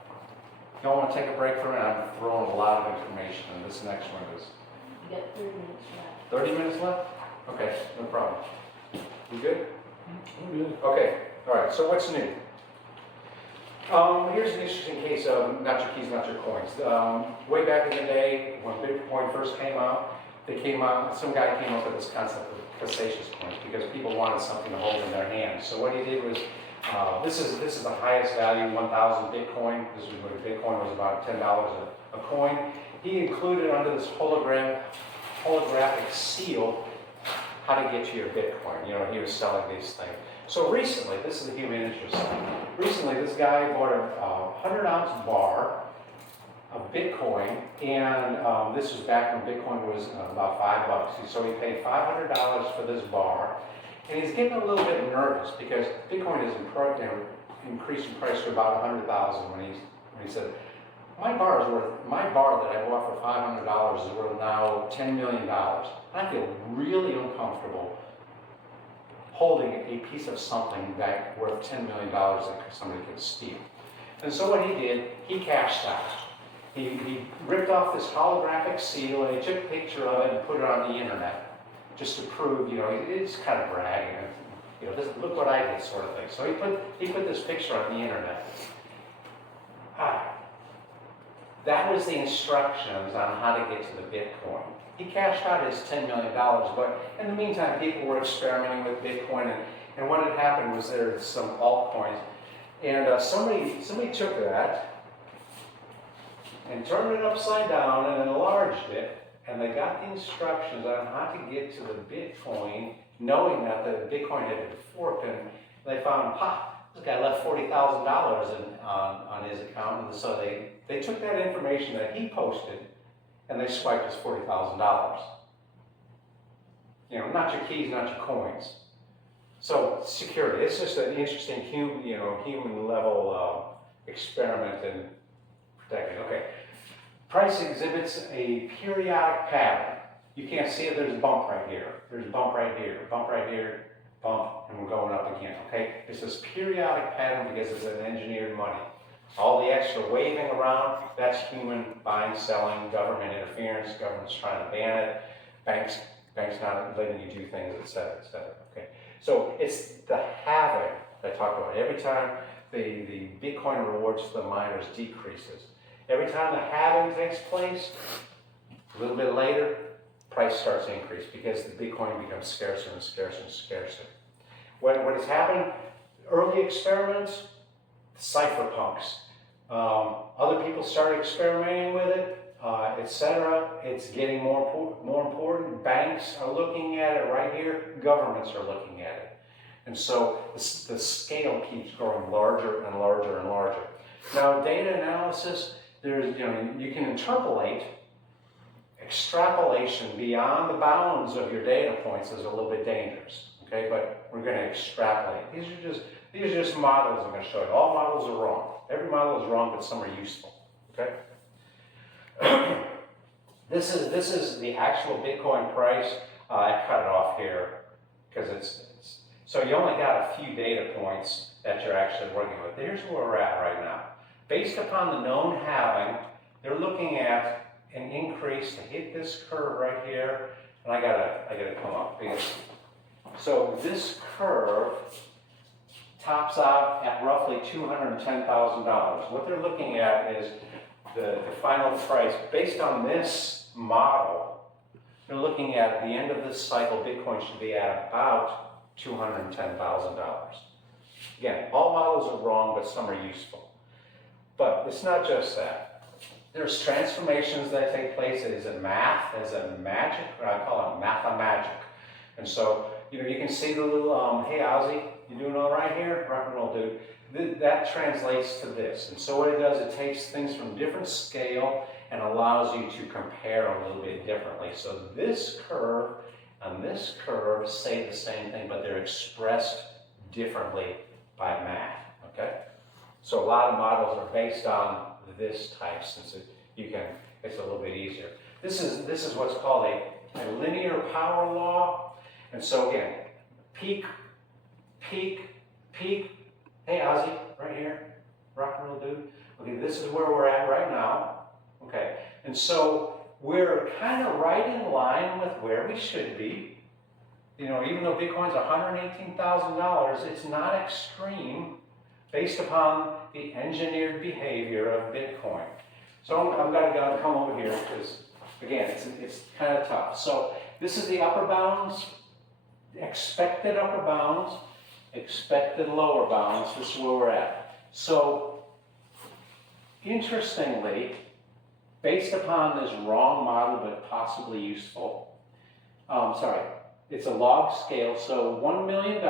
You don't want to take a break from it. I'm throwing a lot of information, and this next one is. You got 30 minutes left. 30 minutes left? Okay, no problem. You good? I'm good. Okay, All right, so what's new? Here's an interesting case of not your keys, not your coins. Way back in the day, when Bitcoin first came out, some guy came up with this concept of facetious coins because people wanted something to hold in their hands. So what he did was, this is the highest value, 1,000 Bitcoin. This is when Bitcoin was about $10 a coin. He included under this holographic seal how to get to your Bitcoin. You know, he was selling these things. So recently, this is a human interest. Recently, this guy bought a 100-ounce bar of Bitcoin, and this was back when Bitcoin was about $5. So he paid $500 for this bar, and he's getting a little bit nervous because Bitcoin is increased in price to about $100,000 when he said, my bar that I bought for $500 is worth now $10 million. And I feel really uncomfortable holding a piece of something that worth $10 million that somebody could steal. And so what he did, he cashed out. He ripped off this holographic seal and he took a picture of it and put it on the internet just to prove, you know, he's kind of bragging, you know, look what I did sort of thing. So he put this picture on the internet. That was the instructions on how to get to the Bitcoin. He cashed out his $10 million, but in the meantime, people were experimenting with Bitcoin, and what had happened was there were some altcoins, and somebody took that and turned it upside down and enlarged it, and they got the instructions on how to get to the Bitcoin, knowing that the Bitcoin had been forked, and they found, this guy left $40,000 on his account, and so they took that information that he posted and they swiped his $40,000. You know, not your keys, not your coins. So security, it's just an interesting human level experiment in protecting. Okay, price exhibits a periodic pattern. You can't see it, there's a bump right here. There's a bump right here, bump right here, bump, and we're going up again, okay? It's this periodic pattern because it's an engineered money. All the extra waving around, that's human buying, selling, government interference, government's trying to ban it, banks not letting you do things, et cetera, okay? So it's the halving that I talk about. Every time the Bitcoin rewards for the miners decreases. Every time the halving takes place, a little bit later, price starts to increase because the Bitcoin becomes scarcer and scarcer and scarcer. What has happened, early experiments, cypherpunks. Other people started experimenting with it, etc. It's getting more important. Banks are looking at it right here. Governments are looking at it. And so the scale keeps growing larger and larger and larger. Now, data analysis, you can interpolate. Extrapolation beyond the bounds of your data points is a little bit dangerous. Okay, but we're going to extrapolate. These are just models I'm going to show you. All models are wrong. Every model is wrong, but some are useful. Okay. This is the actual Bitcoin price. I cut it off here because it's so you only got a few data points that you're actually working with. Here's where we're at right now. Based upon the known halving, they're looking at an increase to hit this curve right here, and I gotta come up because so this curve tops out at roughly $210,000. What they're looking at is the final price based on this model. They're looking at the end of this cycle, Bitcoin should be at about $210,000. Again, all models are wrong, but some are useful. But it's not just that. There's transformations that take place. It is a math, as a magic, or I call it mathamagic. And so, you can see the little, hey Ozzy, you doing all right here? Rock and roll, dude. That translates to this. And so what it does, it takes things from different scale and allows you to compare a little bit differently. So this curve and this curve say the same thing, but they're expressed differently by math, okay? So a lot of models are based on this type, since it's a little bit easier. This is what's called a linear power law. And so again, peak, peak, peak. Hey Ozzy, right here, rock and roll dude. Okay, this is where we're at right now. Okay, and so we're kind of right in line with where we should be. You know, even though Bitcoin's $118,000, it's not extreme based upon the engineered behavior of Bitcoin. So I'm gonna come over here because, again, it's kind of tough. So this is the upper bounds, expected upper bounds, expected lower bounds. This is where we're at. So interestingly, based upon this wrong model but possibly useful, it's a log scale. So $1 million,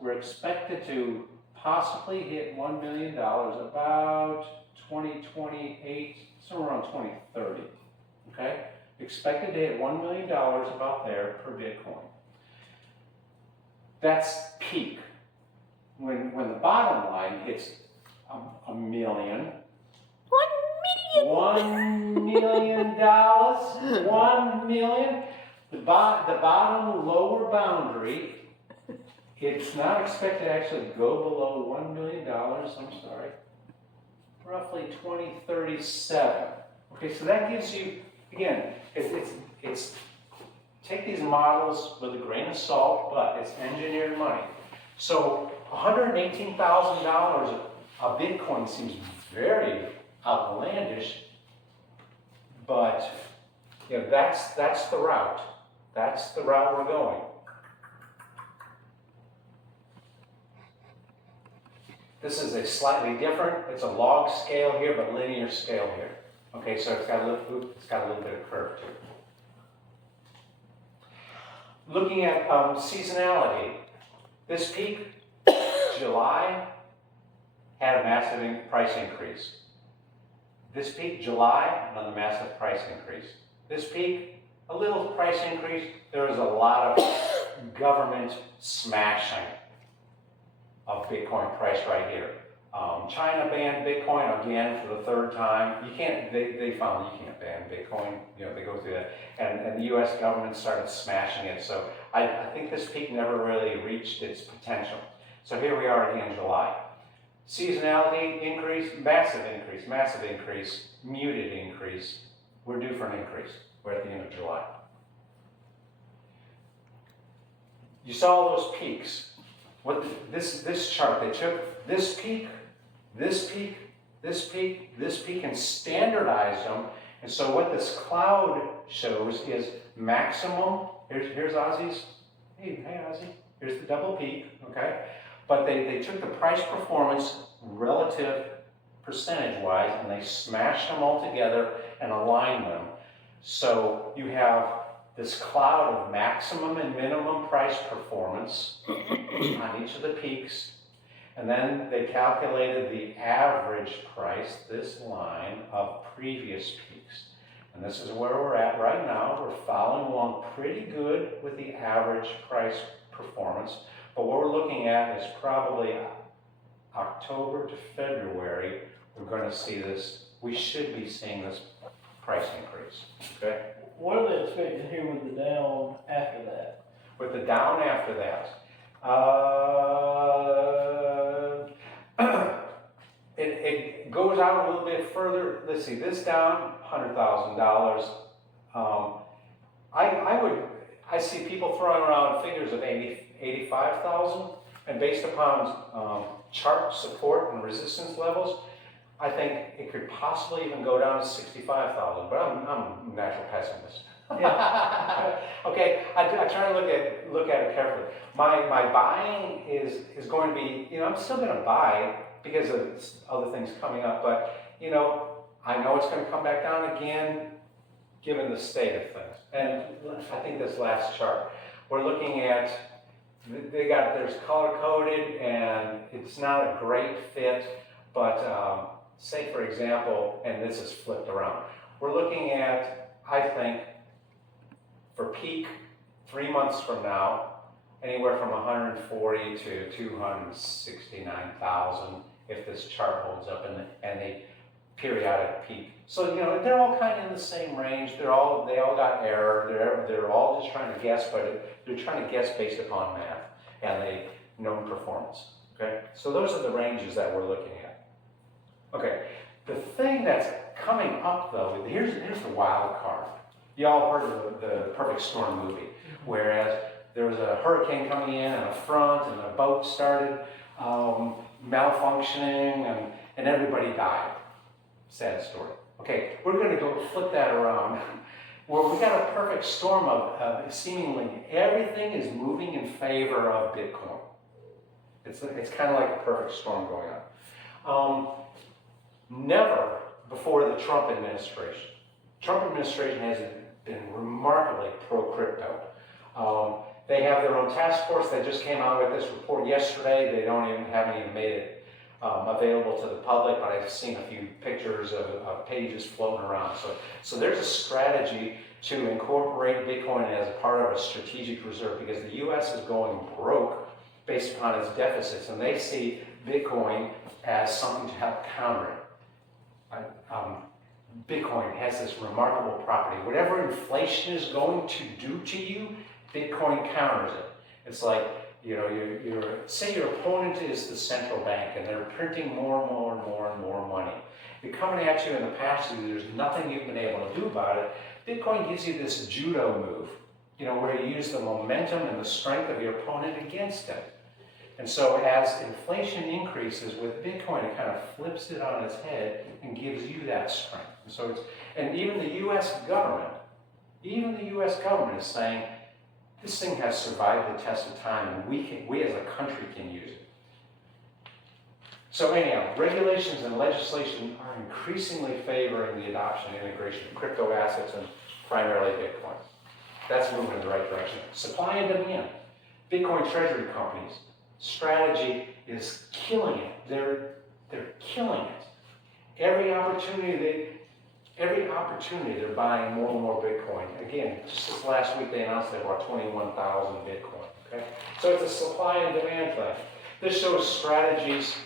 we're expected to possibly hit $1 million about 2028, somewhere around 2030. Okay? Expected to hit $1 million about there per Bitcoin. That's peak. When the bottom line hits a million, $1 million, $1 million, the bottom lower boundary, it's not expected to actually go below $1 million, I'm sorry, roughly 2037. Okay, so that gives you, again, it's take these models with a grain of salt, but it's engineered money. So $118,000 a Bitcoin seems very outlandish, but you know, that's the route. That's the route we're going. This is a slightly different, it's a log scale here, but linear scale here. Okay, so it's got a little bit of curve to it. Looking at seasonality, this peak, July, had a massive price increase. This peak, July, another massive price increase. This peak, a little price increase. There was a lot of government smashing of Bitcoin price right here. China banned Bitcoin again for the third time. You can't, they found you can't ban Bitcoin. You know, they go through that. And the US government started smashing it. So I think this peak never really reached its potential. So here we are again in July. Seasonality increase, massive increase, muted increase. We're due for an increase. We're at the end of July. You saw those peaks. What this chart, they took this peak, this peak, this peak, this peak, and standardized them. And so what this cloud shows is maximum. Here's Ozzy's. Hey Ozzy. Here's the double peak. Okay. But they took the price performance relative percentage-wise and they smashed them all together and aligned them. So you have this cloud of maximum and minimum price performance on each of the peaks. And then they calculated the average price, this line, of previous peaks. And this is where we're at right now. We're following along pretty good with the average price performance. But what we're looking at is probably October to February, we're going to see this, we should be seeing this price increase, okay? What are they expecting here with the down after that? With the down after that, it goes out a little bit further. Let's see, this down, $100,000. I see people throwing around figures of 85,000, and based upon chart support and resistance levels, I think it could possibly even go down to 65,000. But I'm a natural pessimist. Yeah. Okay, I try to look at it carefully. My buying is going to be, you know, I'm still going to buy because of other things coming up, but you know, I know it's going to come back down again, given the state of things. And I think this last chart, we're looking at, there's color coded and it's not a great fit, but say for example, and this is flipped around, we're looking at, I think, for peak 3 months from now, anywhere from 140 to 269,000 if this chart holds up and the periodic peak. So you know they're all kind of in the same range. They all got error. They're all just trying to guess, but they're trying to guess based upon math and the known performance. Okay, so those are the ranges that we're looking at. Okay, the thing that's coming up though, here's the wild card. You all heard of the Perfect Storm movie, whereas there was a hurricane coming in and a front, and the boat started malfunctioning, and everybody died. Sad story. Okay, we're going to go flip that around. Well, we got a perfect storm of seemingly everything is moving in favor of Bitcoin. It's kind of like a perfect storm going on. Never before the Trump administration. Trump administration has been remarkably pro-crypto. They have their own task force. They just came out with this report yesterday. They haven't even made it available to the public, but I've seen a few pictures of pages floating around. So there's a strategy to incorporate Bitcoin as a part of a strategic reserve, because the U.S. is going broke based upon its deficits, and they see Bitcoin as something to help counter it. Bitcoin has this remarkable property. Whatever inflation is going to do to you, Bitcoin counters it. It's like, you know, say your opponent is the central bank and they're printing more and more and more and more money. They're coming at you in the past, and there's nothing you've been able to do about it. Bitcoin gives you this judo move, you know, where you use the momentum and the strength of your opponent against it. And so as inflation increases with Bitcoin, it kind of flips it on its head and gives you that strength. And so and even the U.S. government is saying, this thing has survived the test of time, and we as a country can use it. So anyhow, regulations and legislation are increasingly favoring the adoption and integration of crypto assets and primarily Bitcoin. That's moving in the right direction. Supply and demand. Bitcoin treasury companies' strategy is killing it. They're killing it. Every opportunity they're buying more and more Bitcoin. Again, just this last week they announced they bought 21,000 Bitcoin. Okay, so it's a supply and demand thing. This shows strategies,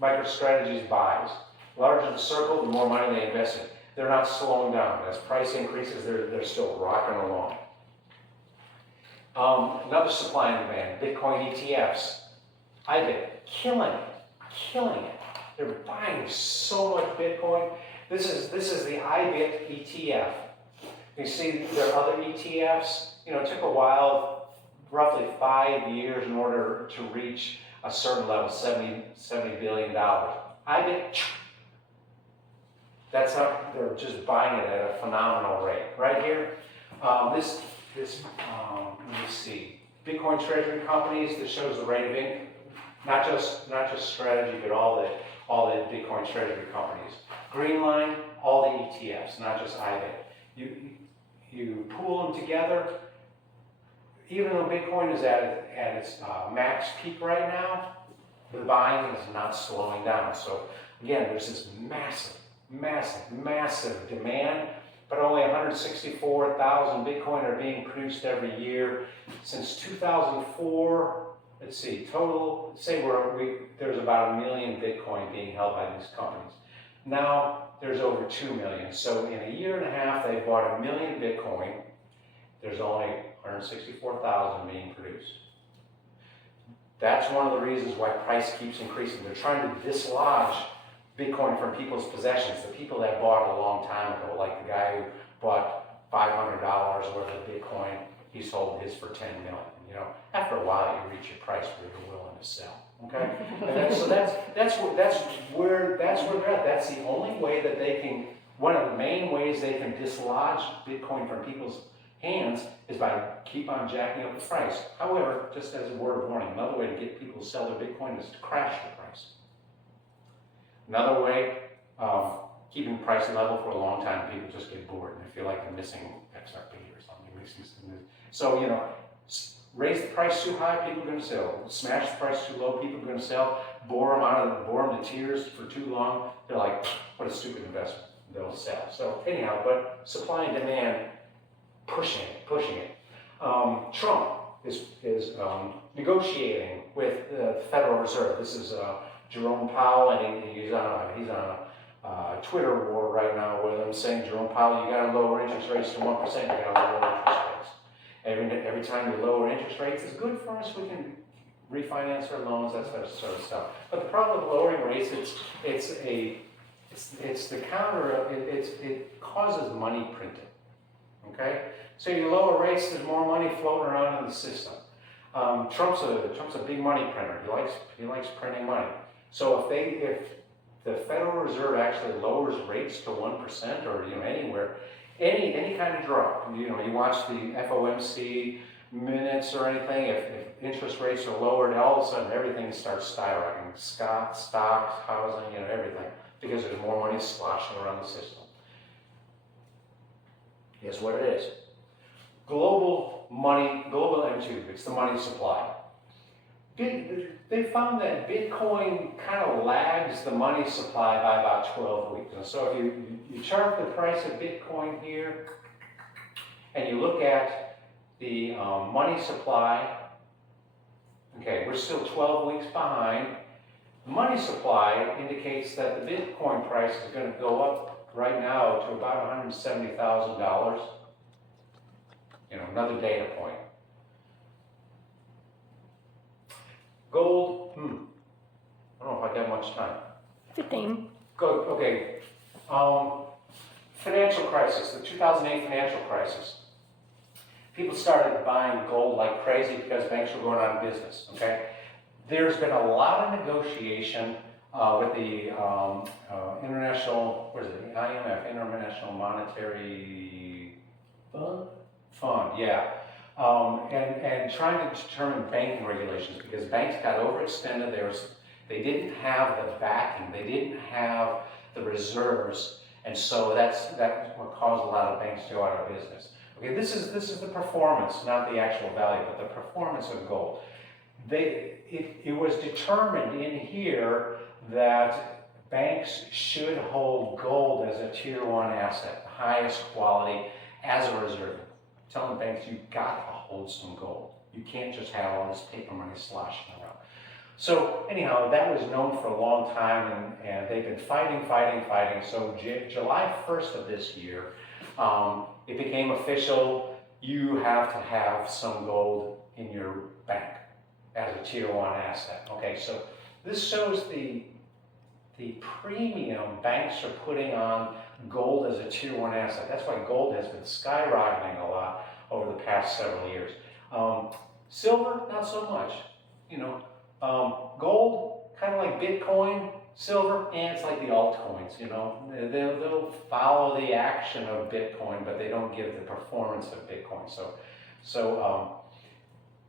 MicroStrategy's buys. The larger the circle, the more money they invest in. They're not slowing down. As price increases, they're still rocking along. Another supply and demand, Bitcoin ETFs. IBIT, killing it. They're buying so much Bitcoin. This is the IBIT ETF. You see there are other ETFs. You know, it took a while, roughly 5 years in order to reach a certain level, $70 billion. IBIT, that's how they're just buying it at a phenomenal rate. Right here, let me see, Bitcoin treasury companies, that shows the rate of income, not just strategy, but all the Bitcoin treasury companies. Green line, all the ETFs, not just IBIT. You pool them together. Even though Bitcoin is at its max peak right now, the buying is not slowing down. So again, there's this massive demand, but only 164,000 Bitcoin are being produced every year. Since 2004, let's see, total, say there's about 1 million Bitcoin being held by these companies. Now, there's over 2 million. So in a year and a half, they bought 1 million Bitcoin. There's only 164,000 being produced. That's one of the reasons why price keeps increasing. They're trying to dislodge Bitcoin from people's possessions. The people that bought it a long time ago, like the guy who bought $500 worth of Bitcoin, he sold his for 10 million. You know, after a while, you reach a price where you're willing to sell. Okay, so that's where they're at. That's the only way that they can. One of the main ways they can dislodge Bitcoin from people's hands is by keep on jacking up the price. However, just as a word of warning, another way to get people to sell their Bitcoin is to crash the price. Another way, keeping the price level for a long time, people just get bored and they feel like they're missing XRP or something. So, you know, raise the price too high, people are going to sell. Smash the price too low, people are going to sell. Bore them to tears for too long. They're like, what a stupid investment. They'll sell. So anyhow, but supply and demand, pushing it. Trump is negotiating with the Federal Reserve. This is Jerome Powell, and he's on a Twitter war right now with them, saying, Jerome Powell, you got to lower interest rates to 1%. You got to lower interest rates. Every time you lower interest rates, it's good for us. We can refinance our loans, that sort of stuff. But the problem with lowering rates, it's the counter of it causes money printing. Okay, so you lower rates, there's more money floating around in the system. Trump's a big money printer. He likes printing money. So if the Federal Reserve actually lowers rates to 1% or anywhere, any kind of drop, you watch the FOMC minutes or anything. If interest rates are lowered, all of a sudden everything starts skyrocketing. Stocks, housing, everything, because there's more money sloshing around the system. Here's what it is. Global M2, it's the money supply. They found that Bitcoin kind of lags the money supply by about 12 weeks. And so if you chart the price of Bitcoin here, and you look at the money supply, okay, we're still 12 weeks behind. The money supply indicates that the Bitcoin price is going to go up right now to about $170,000. Another data point. Gold, I don't know if I got much time. 15. Okay. Financial crisis, the 2008 financial crisis. People started buying gold like crazy because banks were going out of business, okay? There's been a lot of negotiation with the IMF, International Monetary Fund, yeah. And trying to determine banking regulations, because banks got overextended. They didn't have the backing, they didn't have the reserves, and so that's what caused a lot of banks to go out of business. Okay, this is the performance, not the actual value, but the performance of gold. It was determined in here that banks should hold gold as a tier 1 asset, the highest quality, as a reserve. Telling banks, you've got to hold some gold. You can't just have all this paper money sloshing around. So anyhow, that was known for a long time, and they've been fighting. So July 1st of this year, it became official. You have to have some gold in your bank as a tier 1 asset. Okay, so this shows the premium banks are putting on gold as a tier 1 asset. That's why gold has been skyrocketing a lot over the past several years. Silver, not so much. Gold, kind of like Bitcoin. Silver, it's like the altcoins. They'll follow the action of Bitcoin, but they don't give the performance of Bitcoin. So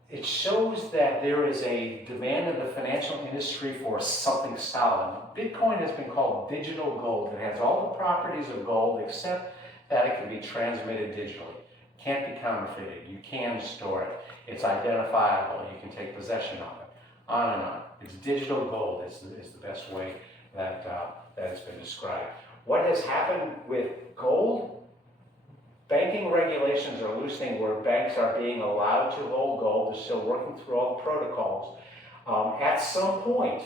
it shows that there is a demand in the financial industry for something solid. Bitcoin has been called digital gold. It has all the properties of gold except that it can be transmitted digitally. Can't be counterfeited. You can store it. It's identifiable. You can take possession of it. On and on. It's digital gold is the best way that it's been described. What has happened with gold? Banking regulations are loosening where banks are being allowed to hold gold. They're still working through all the protocols. At some point,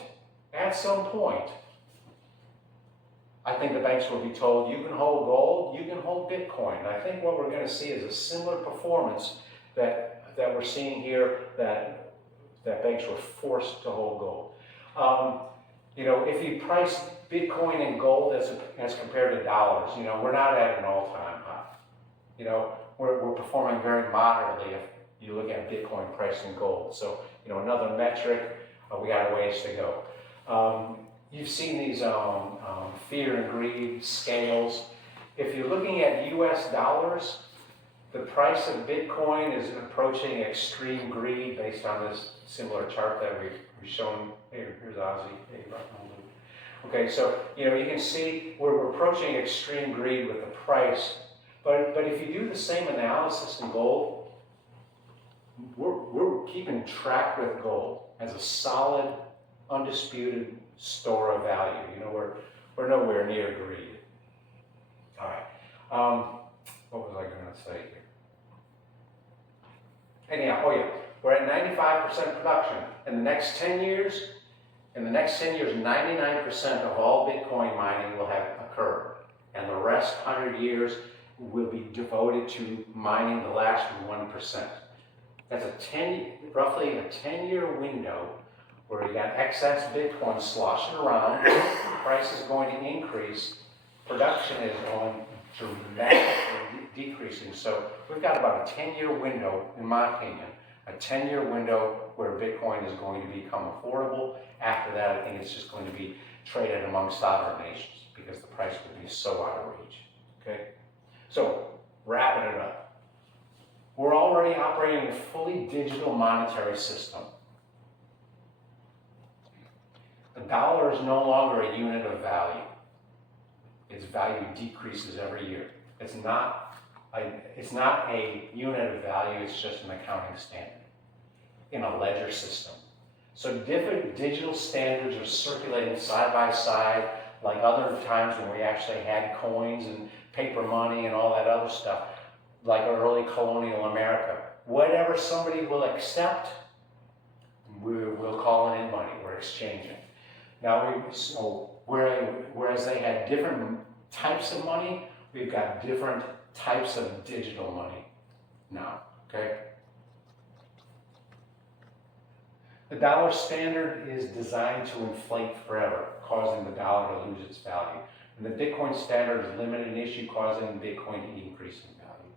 I think the banks will be told, you can hold gold, you can hold Bitcoin. And I think what we're going to see is a similar performance that we're seeing here, that banks were forced to hold gold. If you price Bitcoin and gold as compared to dollars, we're not at an all-time high. We're performing very moderately if you look at Bitcoin price and gold. So, another metric, we got a ways to go. You've seen these fear and greed scales. If you're looking at US dollars, the price of Bitcoin is approaching extreme greed based on this similar chart that we've shown. Here's Ozzy. Okay, so you can see we're approaching extreme greed with the price. But if you do the same analysis in gold, we're keeping track with gold as a solid, undisputed store of value. We're nowhere near greed. All right. What was I going to say here? Anyhow, we're at 95% production. In the next 10 years, 99% of all Bitcoin mining will have occurred, and the rest 100 years will be devoted to mining the last 1%. That's roughly a 10-year window where you got excess Bitcoin sloshing around, price is going to increase, production is going dramatically decreasing. So we've got about a 10-year window, in my opinion, a a 10-year window where Bitcoin is going to become affordable. After that, I think it's just going to be traded among sovereign nations because the price will be so out of reach. Okay? So, wrapping it up. We're already operating a fully digital monetary system. The dollar is no longer a unit of value. Its value decreases every year. It's not a unit of value, it's just an accounting standard in a ledger system. So different digital standards are circulating side by side, like other times when we actually had coins and paper money and all that other stuff, like early colonial America. Whatever somebody will accept, we'll call it in money, we're exchanging. Now, whereas they had different types of money, we've got different types of digital money now, okay? The dollar standard is designed to inflate forever, causing the dollar to lose its value. And the Bitcoin standard is limited in issue, causing Bitcoin to increase in value.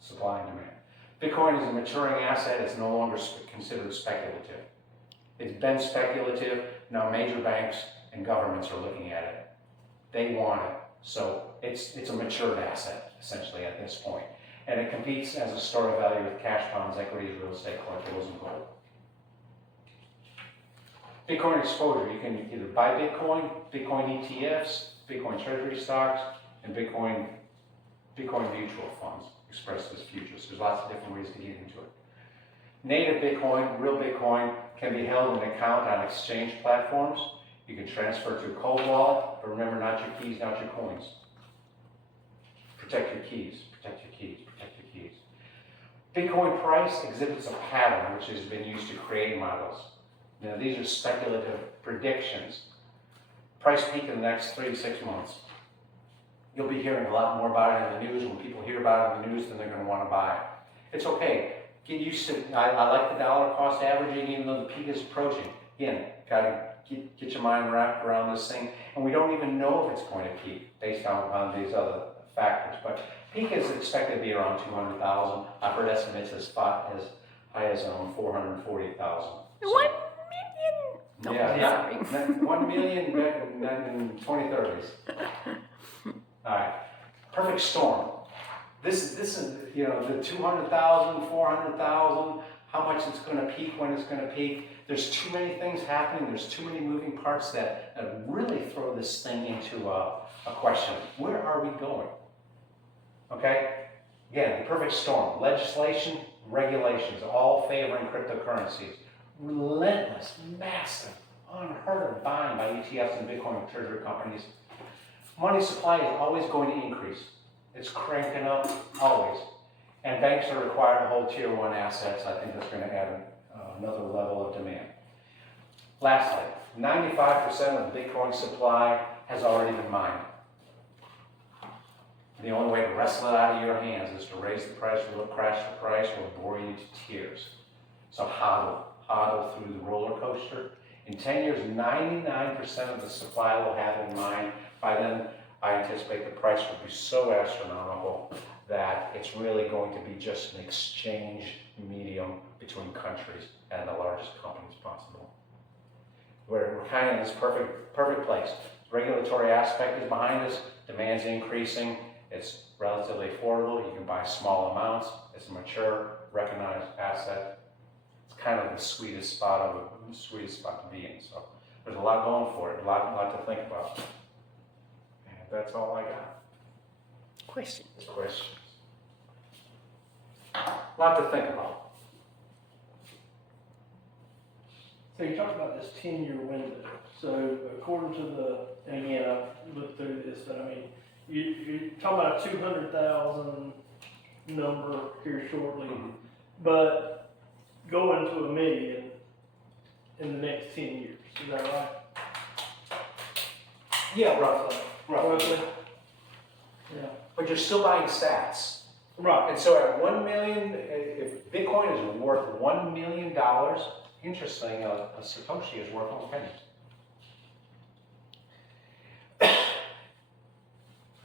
Supply and demand. Bitcoin is a maturing asset. It's no longer considered speculative. It's been speculative. Now major banks and governments are looking at it. They want it. So it's a matured asset, essentially, at this point. And it competes as a store of value with cash bonds, equities, real estate, collectibles, and gold. Bitcoin exposure. You can either buy Bitcoin, Bitcoin ETFs, Bitcoin treasury stocks, and Bitcoin mutual funds expressed as futures. There's lots of different ways to get into it. Native Bitcoin, real Bitcoin, can be held in an account on exchange platforms. You can transfer to a cold wallet, but remember, not your keys, not your coins. Protect your keys, protect your keys, protect your keys. Bitcoin price exhibits a pattern which has been used to create models. Now, these are speculative predictions. Price peak in the next 3 to 6 months. You'll be hearing a lot more about it in the news. When people hear about it in the news, then they're going to want to buy it. It's okay. Get used to it. I like the dollar cost averaging, even though the peak is approaching. Again, got to get your mind wrapped around this thing. And we don't even know if it's going to peak based on these other factors. But peak is expected to be around 200,000. I've heard estimates as high as 440,000. So, 1 million. No, yeah, sorry. 1 million in 2030s. All right, perfect storm. This is the 200,000, 400,000. How much it's going to peak, when it's going to peak. There's too many things happening. There's too many moving parts that really throw this thing into a question. Where are we going? Okay? Again, the perfect storm. Legislation, regulations, all favoring cryptocurrencies. Relentless, massive, unheard of buying by ETFs and Bitcoin treasury companies. Money supply is always going to increase. It's cranking up, always. And banks are required to hold tier 1 assets. I think that's going to add another level of demand. Lastly, 95% of the Bitcoin supply has already been mined. The only way to wrestle it out of your hands is to raise the price, or crash the price, or bore you to tears. So hodl through the roller coaster. In 10 years, 99% of the supply will have been mined. By then, I anticipate the price will be so astronomical that it's really going to be just an exchange medium between countries and the largest companies possible. We're kind of in this perfect place. The regulatory aspect is behind us. Demand's increasing. It's relatively affordable. You can buy small amounts. It's a mature, recognized asset. It's kind of the sweetest spot to be in. So there's a lot going for it. A lot to think about. And that's all I got. Questions? A lot to think about. So you talked about this 10-year window. So according to and again, I've looked through this, but I mean, you're talking about a 200,000 number here shortly, but going to $1 million in the next 10 years. Is that right? Yeah, roughly. Yeah. But you're still buying sats. Right. And so at 1 million, if Bitcoin is worth $1 million, interesting, a Satoshi is worth 1 penny.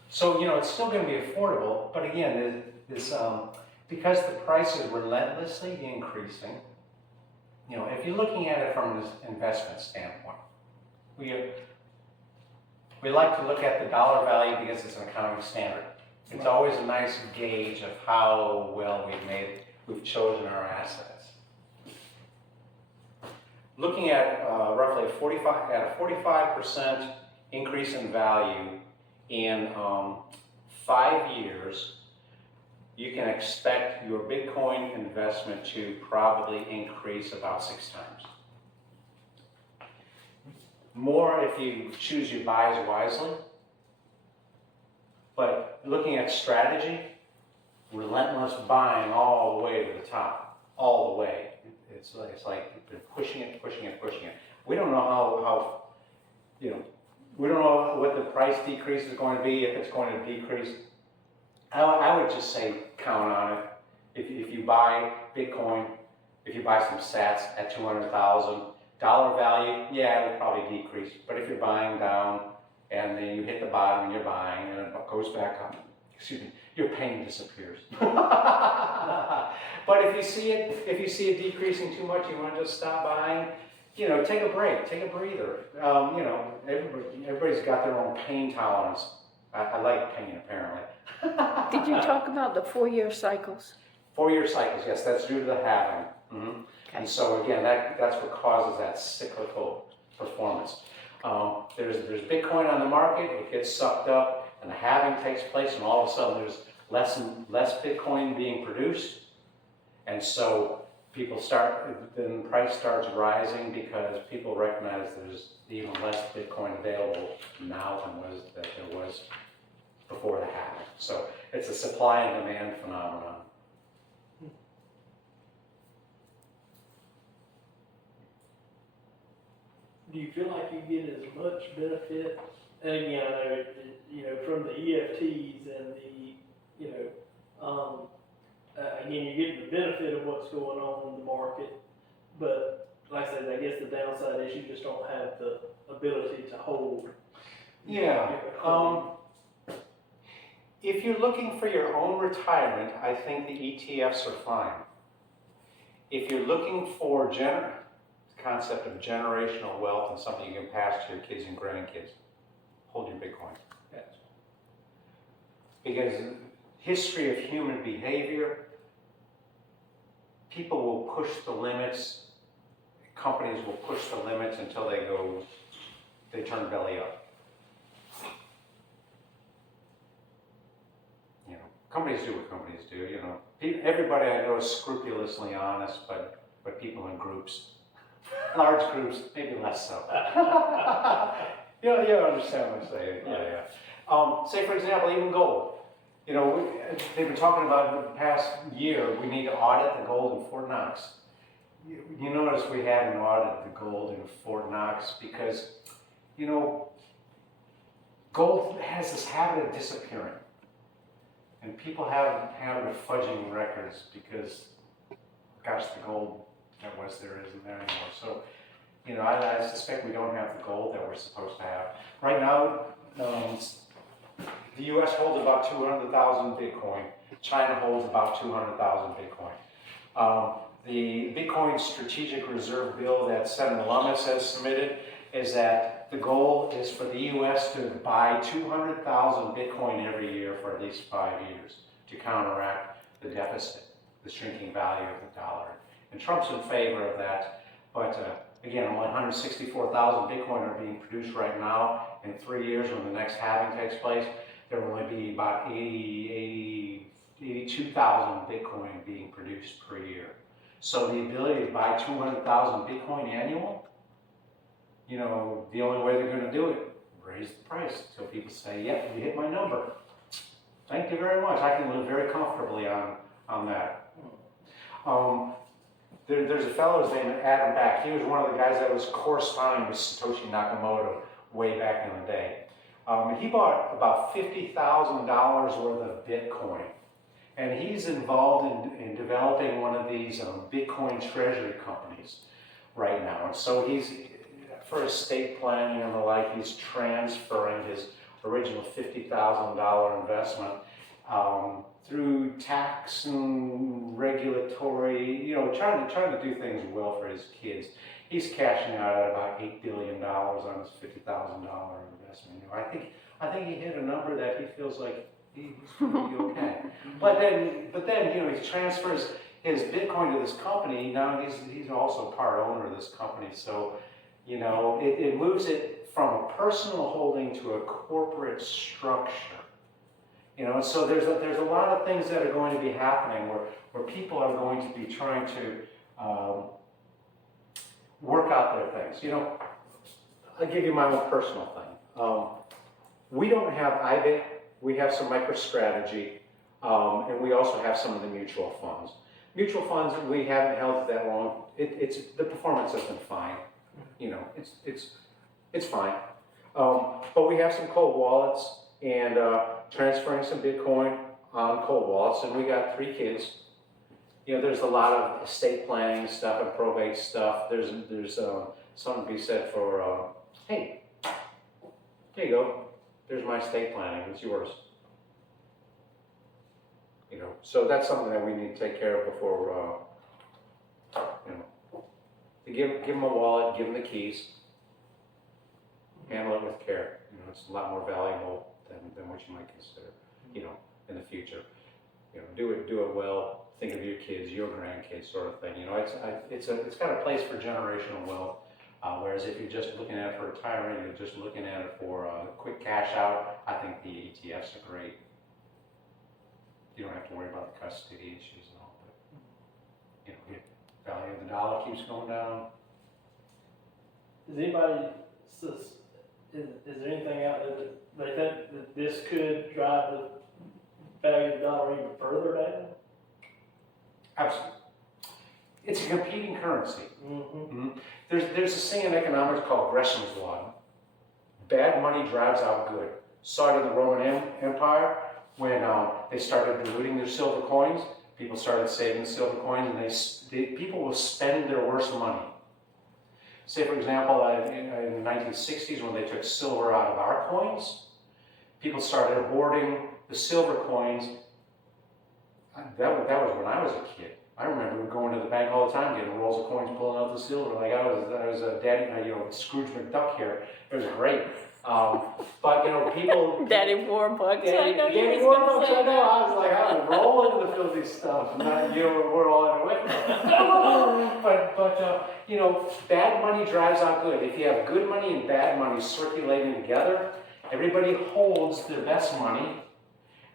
So, it's still going to be affordable, but again, this because the price is relentlessly increasing, if you're looking at it from this investment standpoint, we like to look at the dollar value because it's an accounting standard. It's always a nice gauge of how well we've chosen our assets. Looking at roughly a 45% increase in value in 5 years, you can expect your Bitcoin investment to probably increase about 6 times. More if you choose your buys wisely. But looking at strategy, relentless buying all the way to the top, all the way. It's like they're pushing it. We don't know how we don't know what the price decrease is going to be, if it's going to decrease. I would just say count on it. If you buy Bitcoin, if you buy some sats at 200,000, dollar value, yeah, it'll probably decrease. But if you're buying down and then you hit the bottom and you're buying and it goes back up, your pain disappears. But if you see it decreasing too much, you want to just stop buying, take a break, take a breather. Everybody's got their own pain tolerance. I like pain, apparently. Did you talk about the 4-year cycles? 4-year cycles, yes, that's due to the halving. Mm-hmm. Okay. And so again, that's what causes that cyclical performance. There's Bitcoin on the market, it gets sucked up, and the halving takes place, and all of a sudden there's less and less Bitcoin being produced, and so then the price starts rising because people recognize there's even less Bitcoin available now than there was before the halving. So it's a supply and demand phenomenon. Do you feel like you get as much benefit? And again, I know, from the EFTs and again, you're getting the benefit of what's going on in the market, but like I said, I guess the downside is you just don't have the ability to hold. Yeah. If you're looking for your own retirement, I think the ETFs are fine. If you're looking for the concept of generational wealth and something you can pass to your kids and grandkids, hold your Bitcoin. Yes. Because history of human behavior, people will push the limits, companies will push the limits until they turn belly up. Companies do what companies do, Everybody I know is scrupulously honest, but people in groups, large groups, maybe less so. You understand what I'm saying. Yeah. Say, for example, even gold. They've been talking about in the past year, we need to audit the gold in Fort Knox. You notice we hadn't audited the gold in Fort Knox because, gold has this habit of disappearing. And people have a habit of fudging records because, gosh, the gold that was there isn't there anymore. So, I suspect we don't have the gold that we're supposed to have. Right now, the U.S. holds about 200,000 Bitcoin. China holds about 200,000 Bitcoin. The Bitcoin Strategic Reserve Bill that Senator Lummis has submitted is that the goal is for the U.S. to buy 200,000 Bitcoin every year for at least 5 years to counteract the deficit, the shrinking value of the dollar. And Trump's in favor of that, but again, only 164,000 Bitcoin are being produced right now. In 3 years, when the next halving takes place, there will only be about 82,000 Bitcoin being produced per year. So the ability to buy 200,000 Bitcoin annual, the only way they're going to do it, raise the price until people say, yep, you hit my number. Thank you very much. I can live very comfortably on that. There's a fellow, his name is Adam Back. He was one of the guys that was corresponding with Satoshi Nakamoto way back in the day. He bought about $50,000 worth of Bitcoin. And he's involved in developing one of these Bitcoin treasury companies right now. And so he's, for estate planning and the like, he's transferring his original $50,000 investment through tax and regulatory, trying to do things well for his kids. He's cashing out at about $8 billion on his $50,000 investment. I think he hit a number that he feels like he's going to be okay. But then, he transfers his Bitcoin to this company. Now he's also part owner of this company. So, it moves it from a personal holding to a corporate structure. So there's a lot of things that are going to be happening where people are going to be trying to work out their things. I'll give you my own personal thing. We don't have IBIT, we have some MicroStrategy, and we also have some of the mutual funds. Mutual funds we haven't held that long. The performance has been fine. It's fine. But we have some cold wallets and transferring some Bitcoin on cold wallets, and we got 3 kids. There's a lot of estate planning stuff and probate stuff. There's something to be said for, hey, there you go. There's my estate planning. It's yours. So that's something that we need to take care of before, to give them a wallet, give them the keys, handle it with care. It's a lot more valuable than what you might consider, in the future. Do it well. Think of your kids, your grandkids, sort of thing. It's got a place for generational wealth. Whereas if you're just looking at it for retiring, you're just looking at it for a quick cash out, I think the ETFs are great. You don't have to worry about the custody issues and all, but the value of the dollar keeps going down. Is there anything out there that they think that this could drive the value of the dollar even further down? Absolutely. It's a competing currency. Mm-hmm. There's a saying in economics called Gresham's law. Bad money drives out good. Saw it in the Roman Empire when they started diluting their silver coins. People started saving silver coins, and people will spend their worst money. Say, for example, in the 1960s, when they took silver out of our coins, people started hoarding the silver coins. That was when I was a kid. I remember going to the bank all the time, getting rolls of coins, pulling out the silver. Like I was a daddy, Scrooge McDuck here. It was great. But people. Daddy Warbucks. I know you Daddy was Warbucks. gonna I say know. I was like, I would roll into the filthy stuff. And we're all in it with me. But bad money drives out good. If you have good money and bad money circulating together, everybody holds their best money,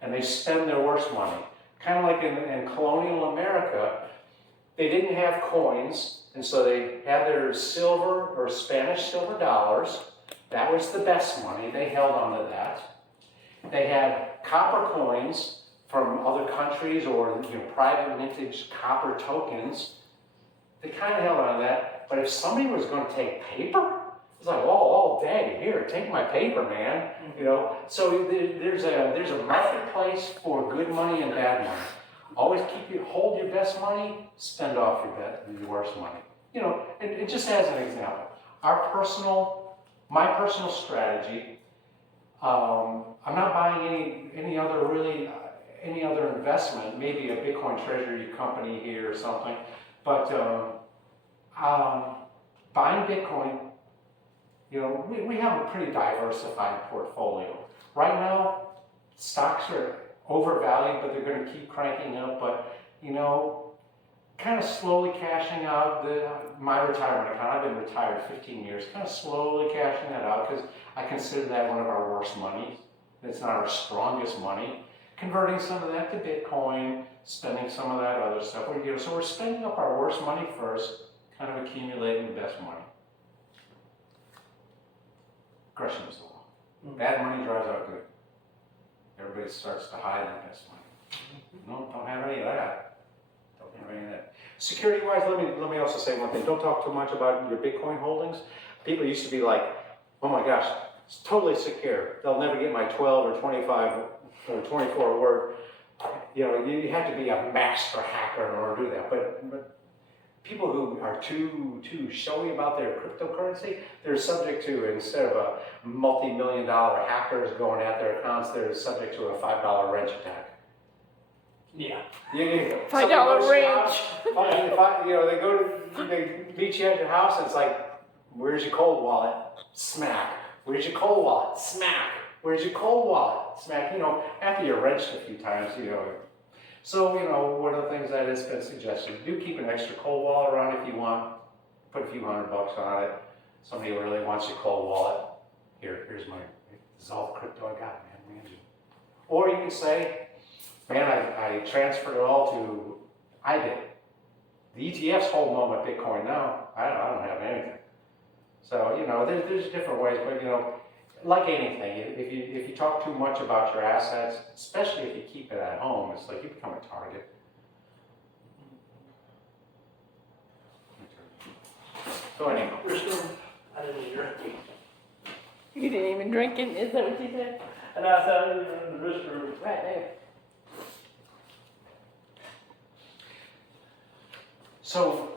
and they spend their worst money. Kind of like in colonial America, they didn't have coins, and so they had their silver or Spanish silver dollars. That was the best money. They held on to that. They had copper coins from other countries or private mintage copper tokens. They kind of held on to that. But if somebody was going to take paper, it's like, oh, dang, here, take my paper, man. So there's a marketplace for good money and bad money. Always hold your best money, spend off your worst money. And just as an example, my personal strategy. I'm not buying any other investment, maybe a Bitcoin treasury company here or something, but buying Bitcoin. We have a pretty diversified portfolio. Right now, stocks are overvalued, but they're going to keep cranking up. But, kind of slowly cashing out my retirement account. I've been retired 15 years, kind of slowly cashing that out because I consider that one of our worst monies. It's not our strongest money. Converting some of that to Bitcoin, spending some of that other stuff. So we're spending up our worst money first, kind of accumulating the best money. Gresham's law. Bad money drives out good. Everybody starts to hide their best money. No, don't have any of that. Don't have any of that. Security-wise, let me also say one thing. Don't talk too much about your Bitcoin holdings. People used to be like, oh my gosh, it's totally secure. They'll never get my 12 or 25 or 24 word. You have to be a master hacker in order to do that. But people who are too showy about their cryptocurrency, they're subject to, instead of a multi-million-dollar hackers going at their accounts, they're subject to a $5 wrench attack. Yeah. $5 $5 wrench. They meet you at your house, and it's like, where's your cold wallet? Smack. Where's your cold wallet? Smack. Where's your cold wallet? Smack. After you're wrenched a few times, So, one of the things that has been suggested, do keep an extra cold wallet around if you want. Put a few $100 on it. Somebody really wants your cold wallet. Here's my, this is all the crypto I got, man. Or you can say, man, I transferred it all to IBIT. The ETFs hold all my Bitcoin now. I don't have anything. So, there's different ways, but, like anything, if you talk too much about your assets, especially if you keep it at home, it's like you become a target. So anyway. I didn't even drink. You didn't even drink it, is that what you said? And I said, I didn't even in the restroom. Right there. So